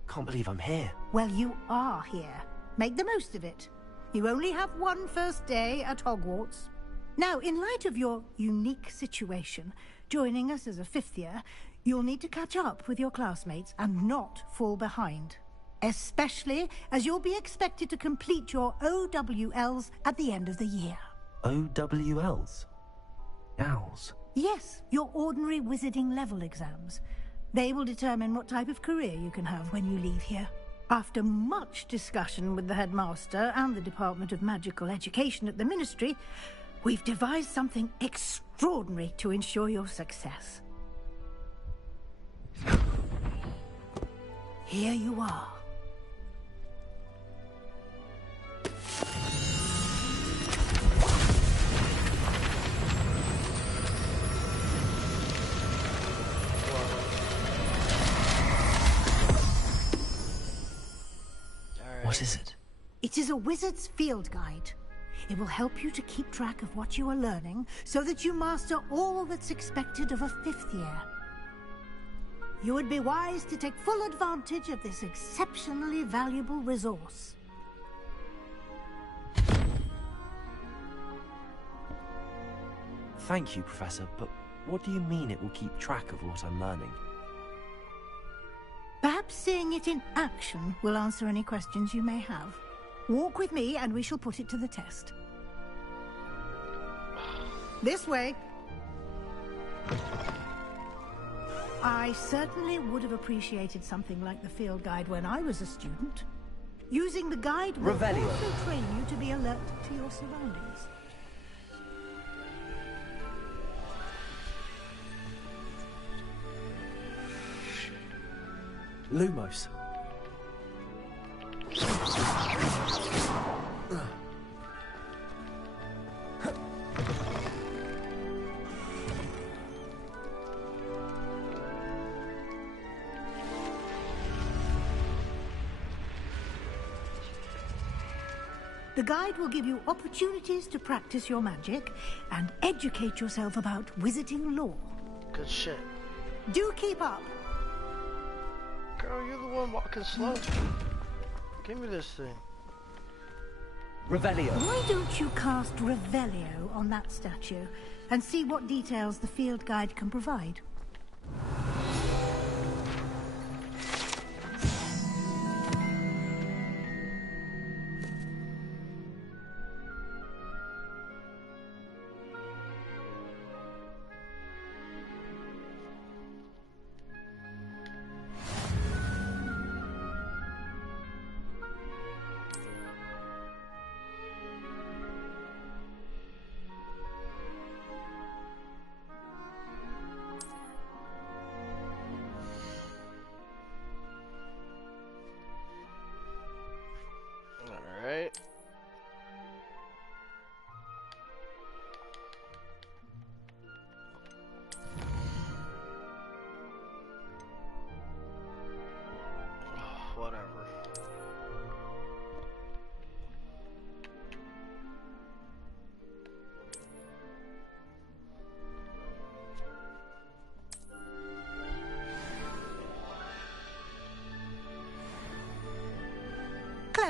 Can't believe I'm here. Well, you are here. Make the most of it. You only have one first day at Hogwarts. Now, in light of your unique situation, joining us as a 5th year, you'll need to catch up with your classmates and not fall behind. Especially as you'll be expected to complete your OWLs at the end of the year. OWLs? Owls? Yes, your ordinary wizarding level exams. They will determine what type of career you can have when you leave here. After much discussion with the headmaster and the Department of Magical Education at the Ministry, we've devised something extraordinary to ensure your success. Here you are. What is it? It is a wizard's field guide. It will help you to keep track of what you are learning so that you master all that's expected of a 5th year. You would be wise to take full advantage of this exceptionally valuable resource. Thank you, Professor, but what do you mean it will keep track of what I'm learning? Perhaps seeing it in action will answer any questions you may have. Walk with me and we shall put it to the test. This way. I certainly would have appreciated something like the field guide when I was a student. Using the guide will Revelio. also train you to be alert to your surroundings. Lumos. The guide will give you opportunities to practice your magic and educate yourself about wizarding lore. Good shit. Do keep up. Girl, you're the one walking slow. Give me this thing. Revelio. Why don't you cast Revelio on that statue and see what details the field guide can provide?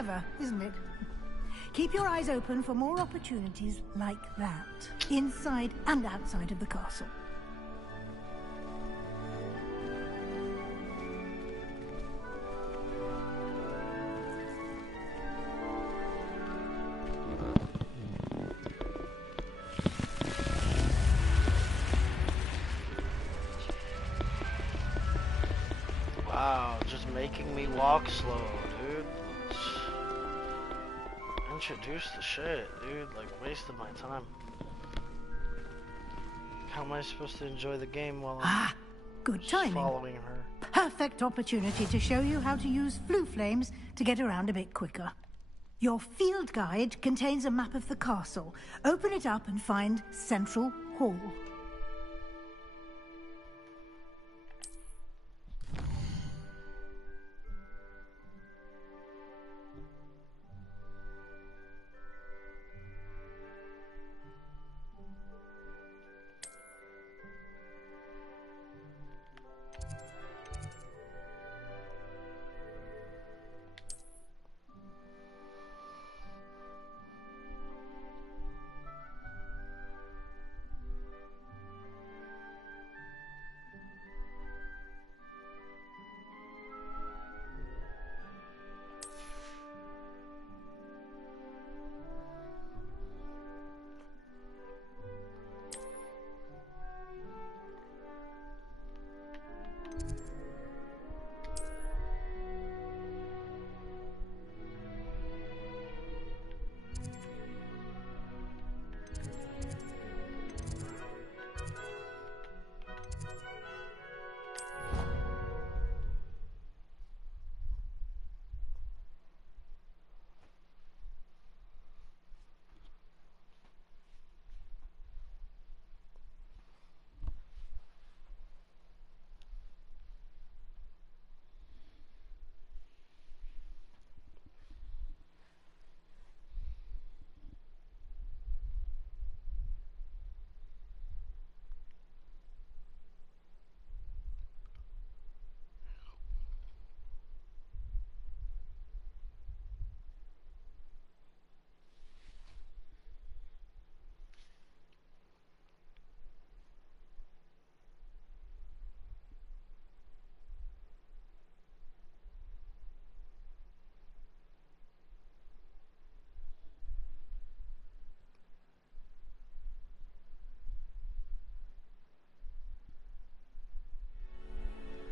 Clever, isn't it? Keep your eyes open for more opportunities like that, inside and outside of the castle. Wow, just making me walk slow, dude. Introduce the shit, dude. Like, wasted my time. How am I supposed to enjoy the game while I'm good timing. following her? Perfect opportunity to show you how to use flue flames to get around a bit quicker. Your field guide contains a map of the castle. Open it up and find Central Hall.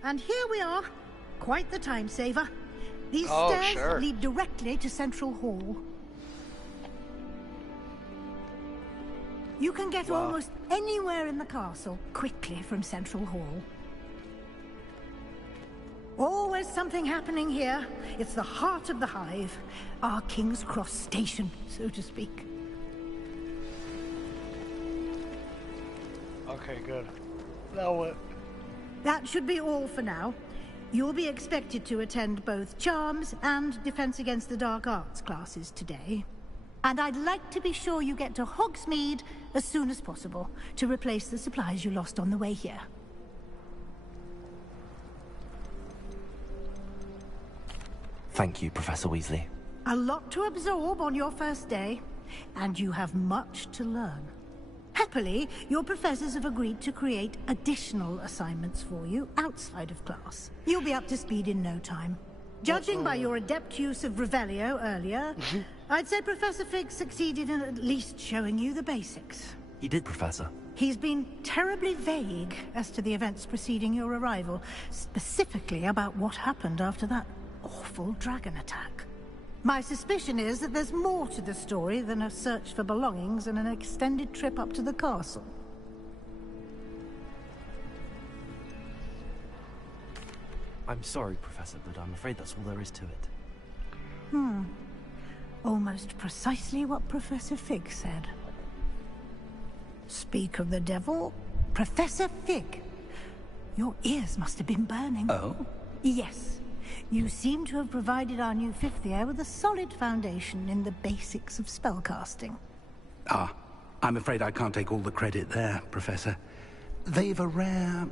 And here we are. Quite the time saver. These stairs lead directly to Central Hall. You can get almost anywhere in the castle quickly from Central Hall. Always something happening here. It's the heart of the Hive. Our King's Cross station, so to speak. Okay, good. Now what? That should be all for now. You'll be expected to attend both Charms and Defense Against the Dark Arts classes today. And I'd like to be sure you get to Hogsmeade as soon as possible to replace the supplies you lost on the way here. Thank you, Professor Weasley. A lot to absorb on your first day, and you have much to learn. Happily, your professors have agreed to create additional assignments for you outside of class. You'll be up to speed in no time. Judging by your adept use of Revelio earlier, I'd say Professor Fig succeeded in at least showing you the basics. He did, Professor. He's been terribly vague as to the events preceding your arrival, specifically about what happened after that awful dragon attack. My suspicion is that there's more to the story than a search for belongings and an extended trip up to the castle. I'm sorry, Professor, but I'm afraid that's all there is to it. Almost precisely what Professor Fig said. Speak of the devil, Professor Fig. Your ears must have been burning. Oh? Yes. You seem to have provided our new fifth year with a solid foundation in the basics of spellcasting. Ah, I'm afraid I can't take all the credit there, Professor. They've a rare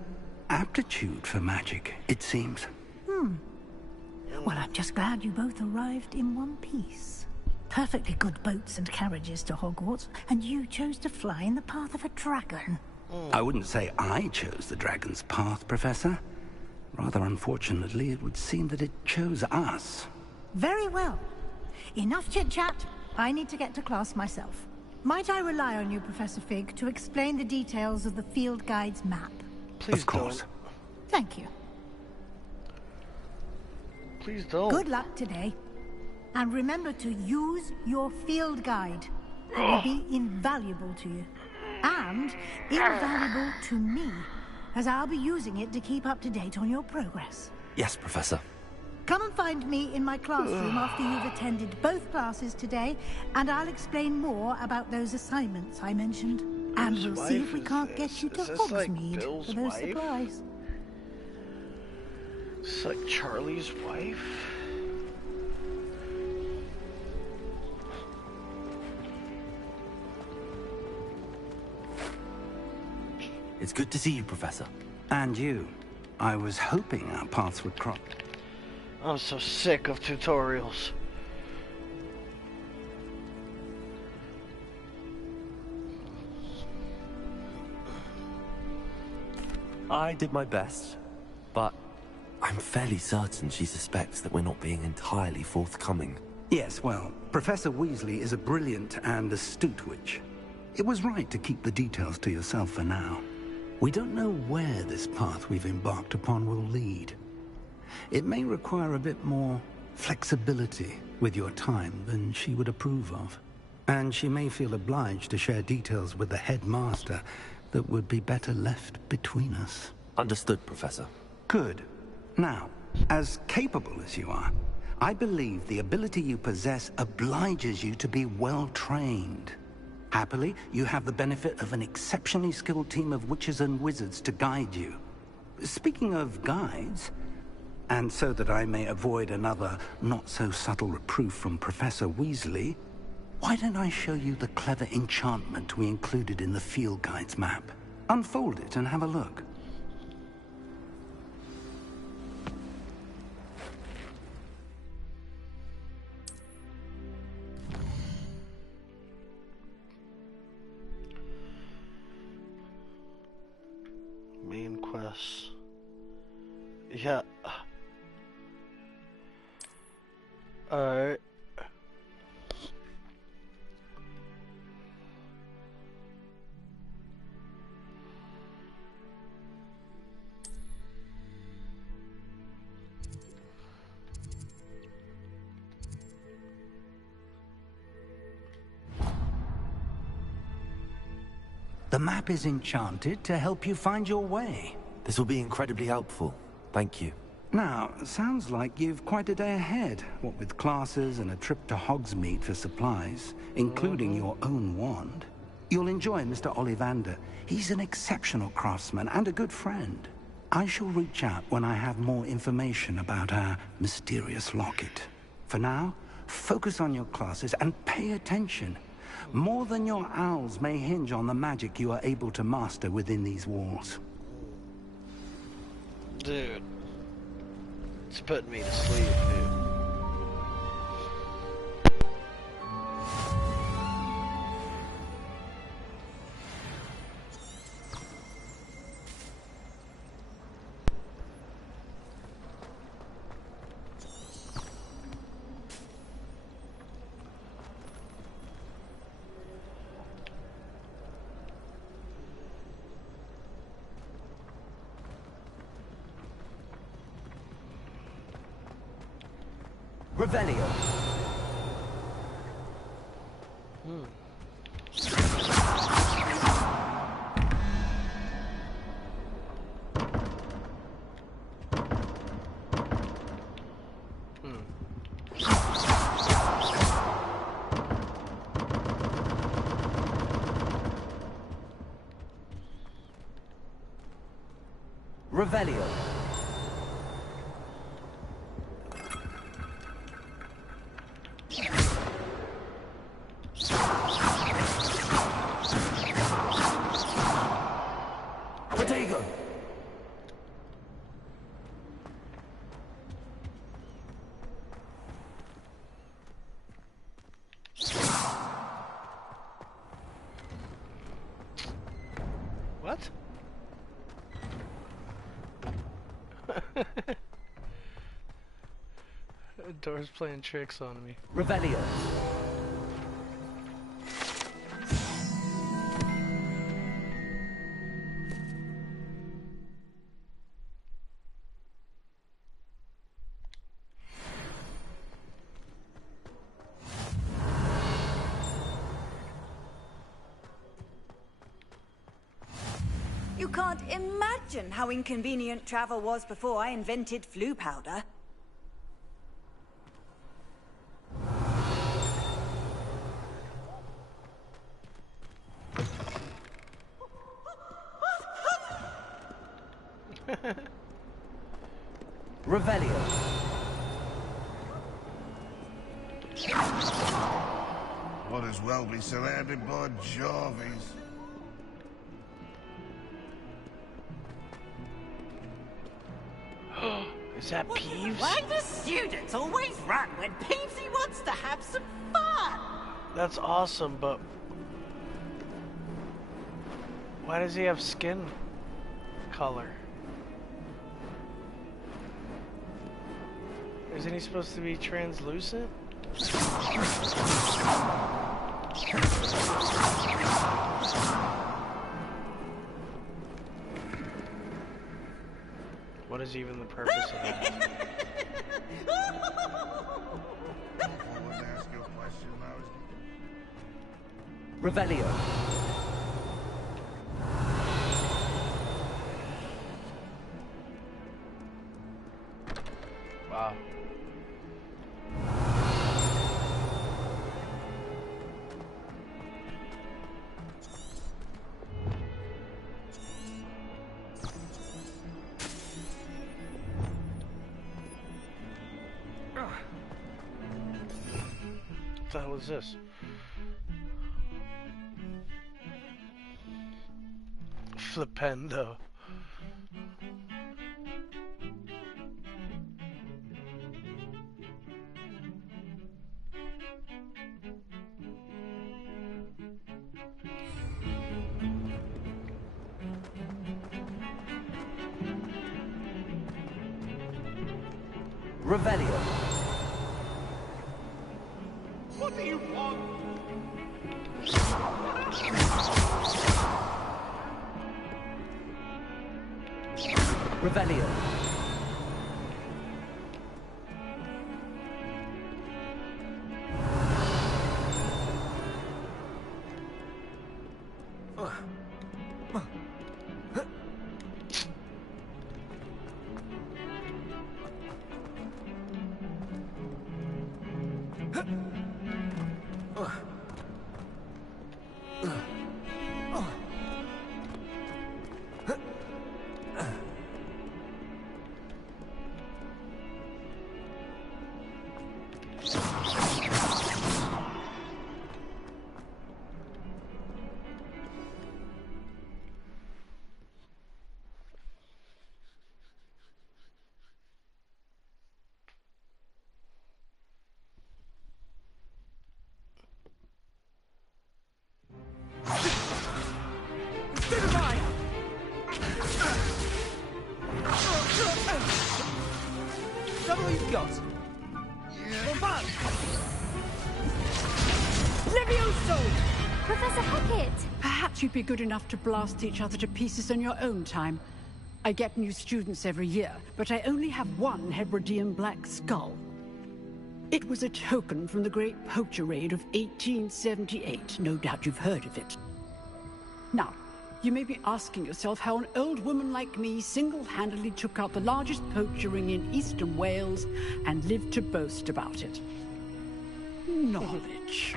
aptitude for magic, it seems. Well, I'm just glad you both arrived in one piece. Perfectly good boats and carriages to Hogwarts, and you chose to fly in the path of a dragon. I wouldn't say I chose the dragon's path, Professor. Rather unfortunately, it would seem that it chose us. Very well. Enough chit-chat. I need to get to class myself. Might I rely on you, Professor Fig, to explain the details of the field guide's map? Please of course. don't. Thank you. Please don't. Good luck today. And remember to use your field guide. It will be invaluable to you. And invaluable to me, as I'll be using it to keep up to date on your progress. Yes, Professor. Come and find me in my classroom after you've attended both classes today, and I'll explain more about those assignments I mentioned. And we'll see if we can't get you to Hogsmeade for those supplies. It's like Charlie's wife? It's good to see you, Professor. And you. I was hoping our paths would cross. I'm so sick of tutorials. I did my best, but I'm fairly certain she suspects that we're not being entirely forthcoming. Yes, well, Professor Weasley is a brilliant and astute witch. It was right to keep the details to yourself for now. We don't know where this path we've embarked upon will lead. It may require a bit more flexibility with your time than she would approve of. And she may feel obliged to share details with the headmaster that would be better left between us. Understood, Professor. Good. Now, as capable as you are, I believe the ability you possess obliges you to be well trained. Happily, you have the benefit of an exceptionally skilled team of witches and wizards to guide you. Speaking of guides, and so that I may avoid another not-so-subtle reproof from Professor Weasley, why don't I show you the clever enchantment we included in the field guide's map? Unfold it and have a look. Main quests. Yeah. Alright. The map is enchanted to help you find your way. This will be incredibly helpful. Thank you. Now, sounds like you've quite a day ahead, what with classes and a trip to Hogsmeade for supplies, including your own wand. You'll enjoy Mr. Ollivander. He's an exceptional craftsman and a good friend. I shall reach out when I have more information about our mysterious locket. For now, focus on your classes and pay attention. More than your owls may hinge on the magic you are able to master within these walls. Dude. It's putting me to sleep, dude. Revelio. Revelio. Door's playing tricks on me. Revelio. You can't imagine how inconvenient travel was before I invented flu powder. Revelio. Might as well be surrounded by Jarvies. Is that Peeves? Why do students always run when Peevesy wants to have some fun? That's awesome, but why does he have skin color? Isn't he supposed to be translucent? What is even the purpose of that? Revelio. Wow. What the hell is this? Flipendo. Revelio. What do you want? Revelio. Is that all you've got? Levioso! Professor Hackett! Perhaps you'd be good enough to blast each other to pieces on your own time. I get new students every year, but I only have one Hebridean black skull. It was a token from the Great Poacher Raid of 1878. No doubt you've heard of it. Now, you may be asking yourself how an old woman like me single-handedly took out the largest poacher ring in eastern Wales and lived to boast about it. Knowledge.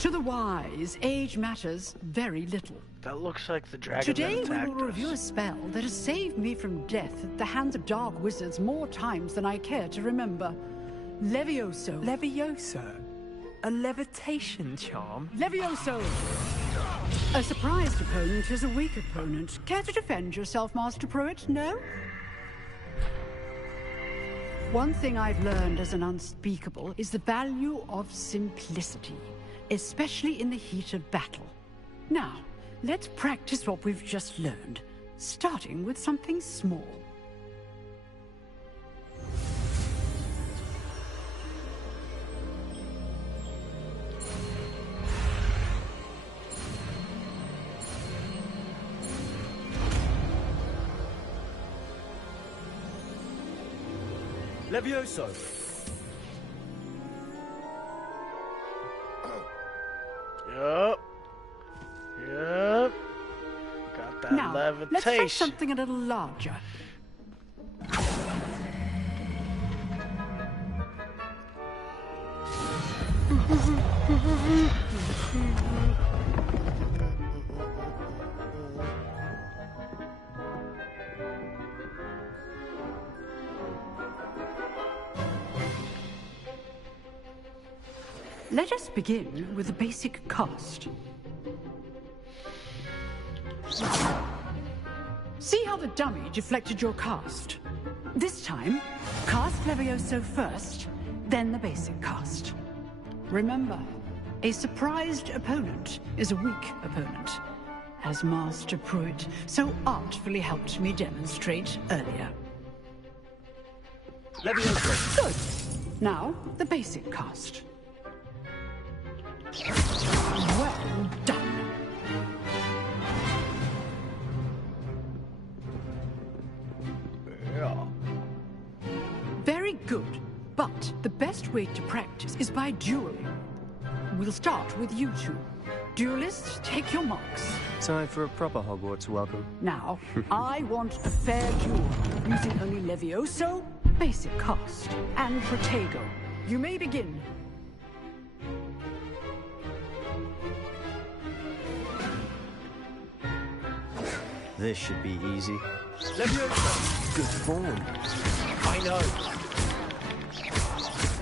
To the wise, age matters very little. That looks like the dragon Today that we attacked will review a spell that has saved me from death at the hands of dark wizards more times than I care to remember. Levioso. Levioso? A levitation charm? Levioso! A surprised opponent is a weak opponent. Care to defend yourself, Master Pruitt? No? One thing I've learned as an unspeakable is the value of simplicity, especially in the heat of battle. Now, let's practice what we've just learned, starting with something small. Levioso! Yup. Yup. Got that Now, levitation. let's try something a little larger. Let us begin with the basic cast. See how the dummy deflected your cast? This time, cast Levioso first, then the basic cast. Remember, a surprised opponent is a weak opponent, as Master Pruitt so artfully helped me demonstrate earlier. Levioso! Good. Now, the basic cast. Well done. Yeah. Very good. But the best way to practice is by dueling. We'll start with you two. Duelists, take your marks. Time for a proper Hogwarts welcome. Now, I want a fair duel, using only Levioso, basic cast, and Protego. You may begin. This should be easy. Levioso! Good form. I know.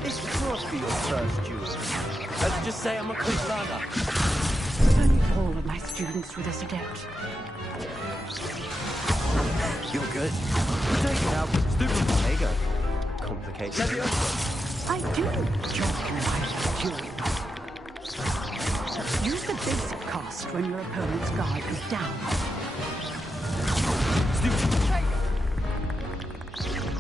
This must be your first duel. Let's just say I'm a quick learner. Only all of my students were this adept. You're good. You take it out with stupid Protego. Complicated. Levioso! I do enjoy dueling. Use the basic cast when your opponent's guard is down.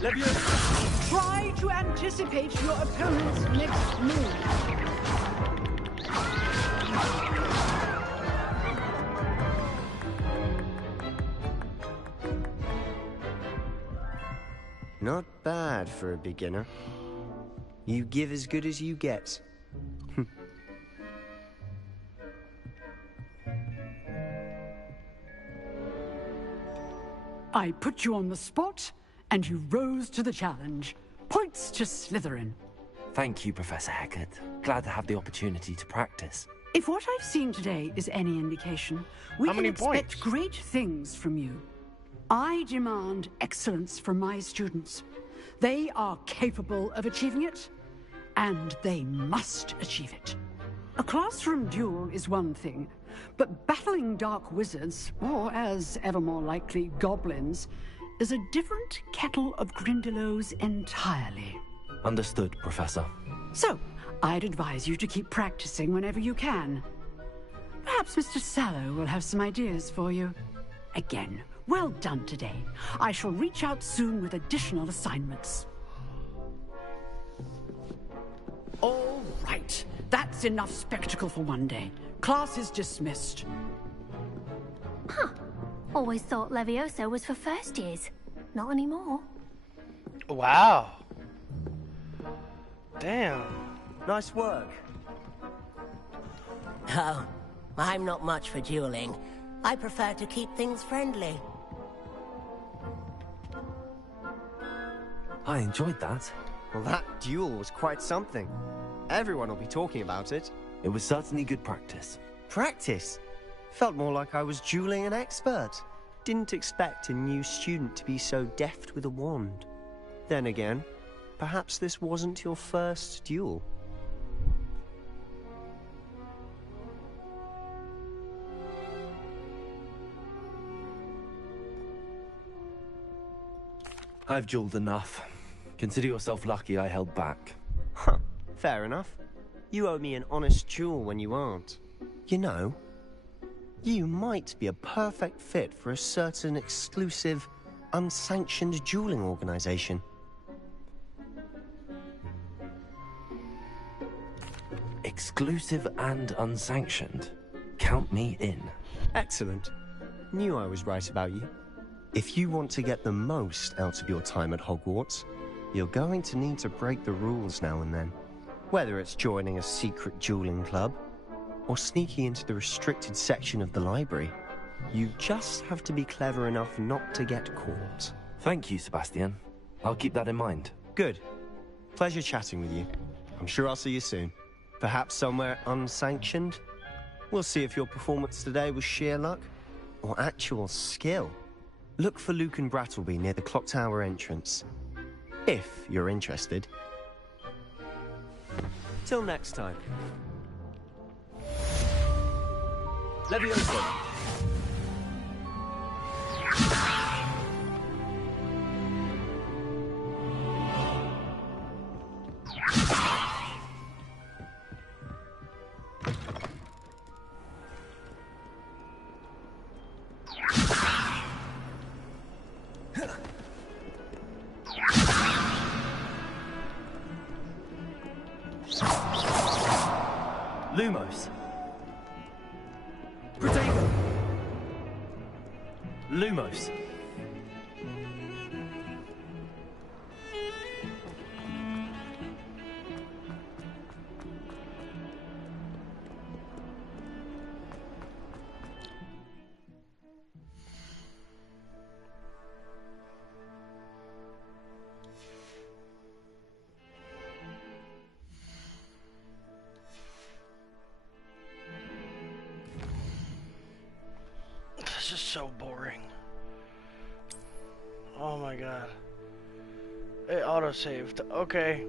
Levioso! Try to anticipate your opponent's next move. Not bad for a beginner. You give as good as you get. I put you on the spot, and you rose to the challenge. Points to Slytherin. Thank you, Professor Hecat. Glad to have the opportunity to practice. If what I've seen today is any indication, we can expect great things from you. I demand excellence from my students. They are capable of achieving it, and they must achieve it. A classroom duel is one thing, but battling dark wizards, or as ever more likely, goblins, is a different kettle of Grindylows entirely. Understood, Professor. So, I'd advise you to keep practicing whenever you can. Perhaps Mr. Sallow will have some ideas for you. Again, well done today. I shall reach out soon with additional assignments. All right. That's enough spectacle for one day. Class is dismissed. Huh. Always thought Levioso was for first years. Not anymore. Wow. Damn. Nice work. Oh, I'm not much for dueling. I prefer to keep things friendly. I enjoyed that. Well, that duel was quite something. Everyone will be talking about it. It was certainly good practice. Practice? Felt more like I was dueling an expert. Didn't expect a new student to be so deft with a wand. Then again, perhaps this wasn't your first duel. I've dueled enough. Consider yourself lucky I held back. Huh, fair enough. You owe me an honest duel when you aren't. You know, you might be a perfect fit for a certain exclusive, unsanctioned dueling organization. Exclusive and unsanctioned. Count me in. Excellent. Knew I was right about you. If you want to get the most out of your time at Hogwarts, You're going to need to break the rules now and then. Whether it's joining a secret dueling club, or sneaking into the restricted section of the library. You just have to be clever enough not to get caught. Thank you, Sebastian. I'll keep that in mind. Good. Pleasure chatting with you. I'm sure I'll see you soon. Perhaps somewhere unsanctioned? We'll see if your performance today was sheer luck, or actual skill. Look for Luke and Brattleby near the clock tower entrance. If you're interested. Till next time. Levioso! Lumos. Protego. Lumos. This is so boring. Oh my god. It auto-saved. Okay.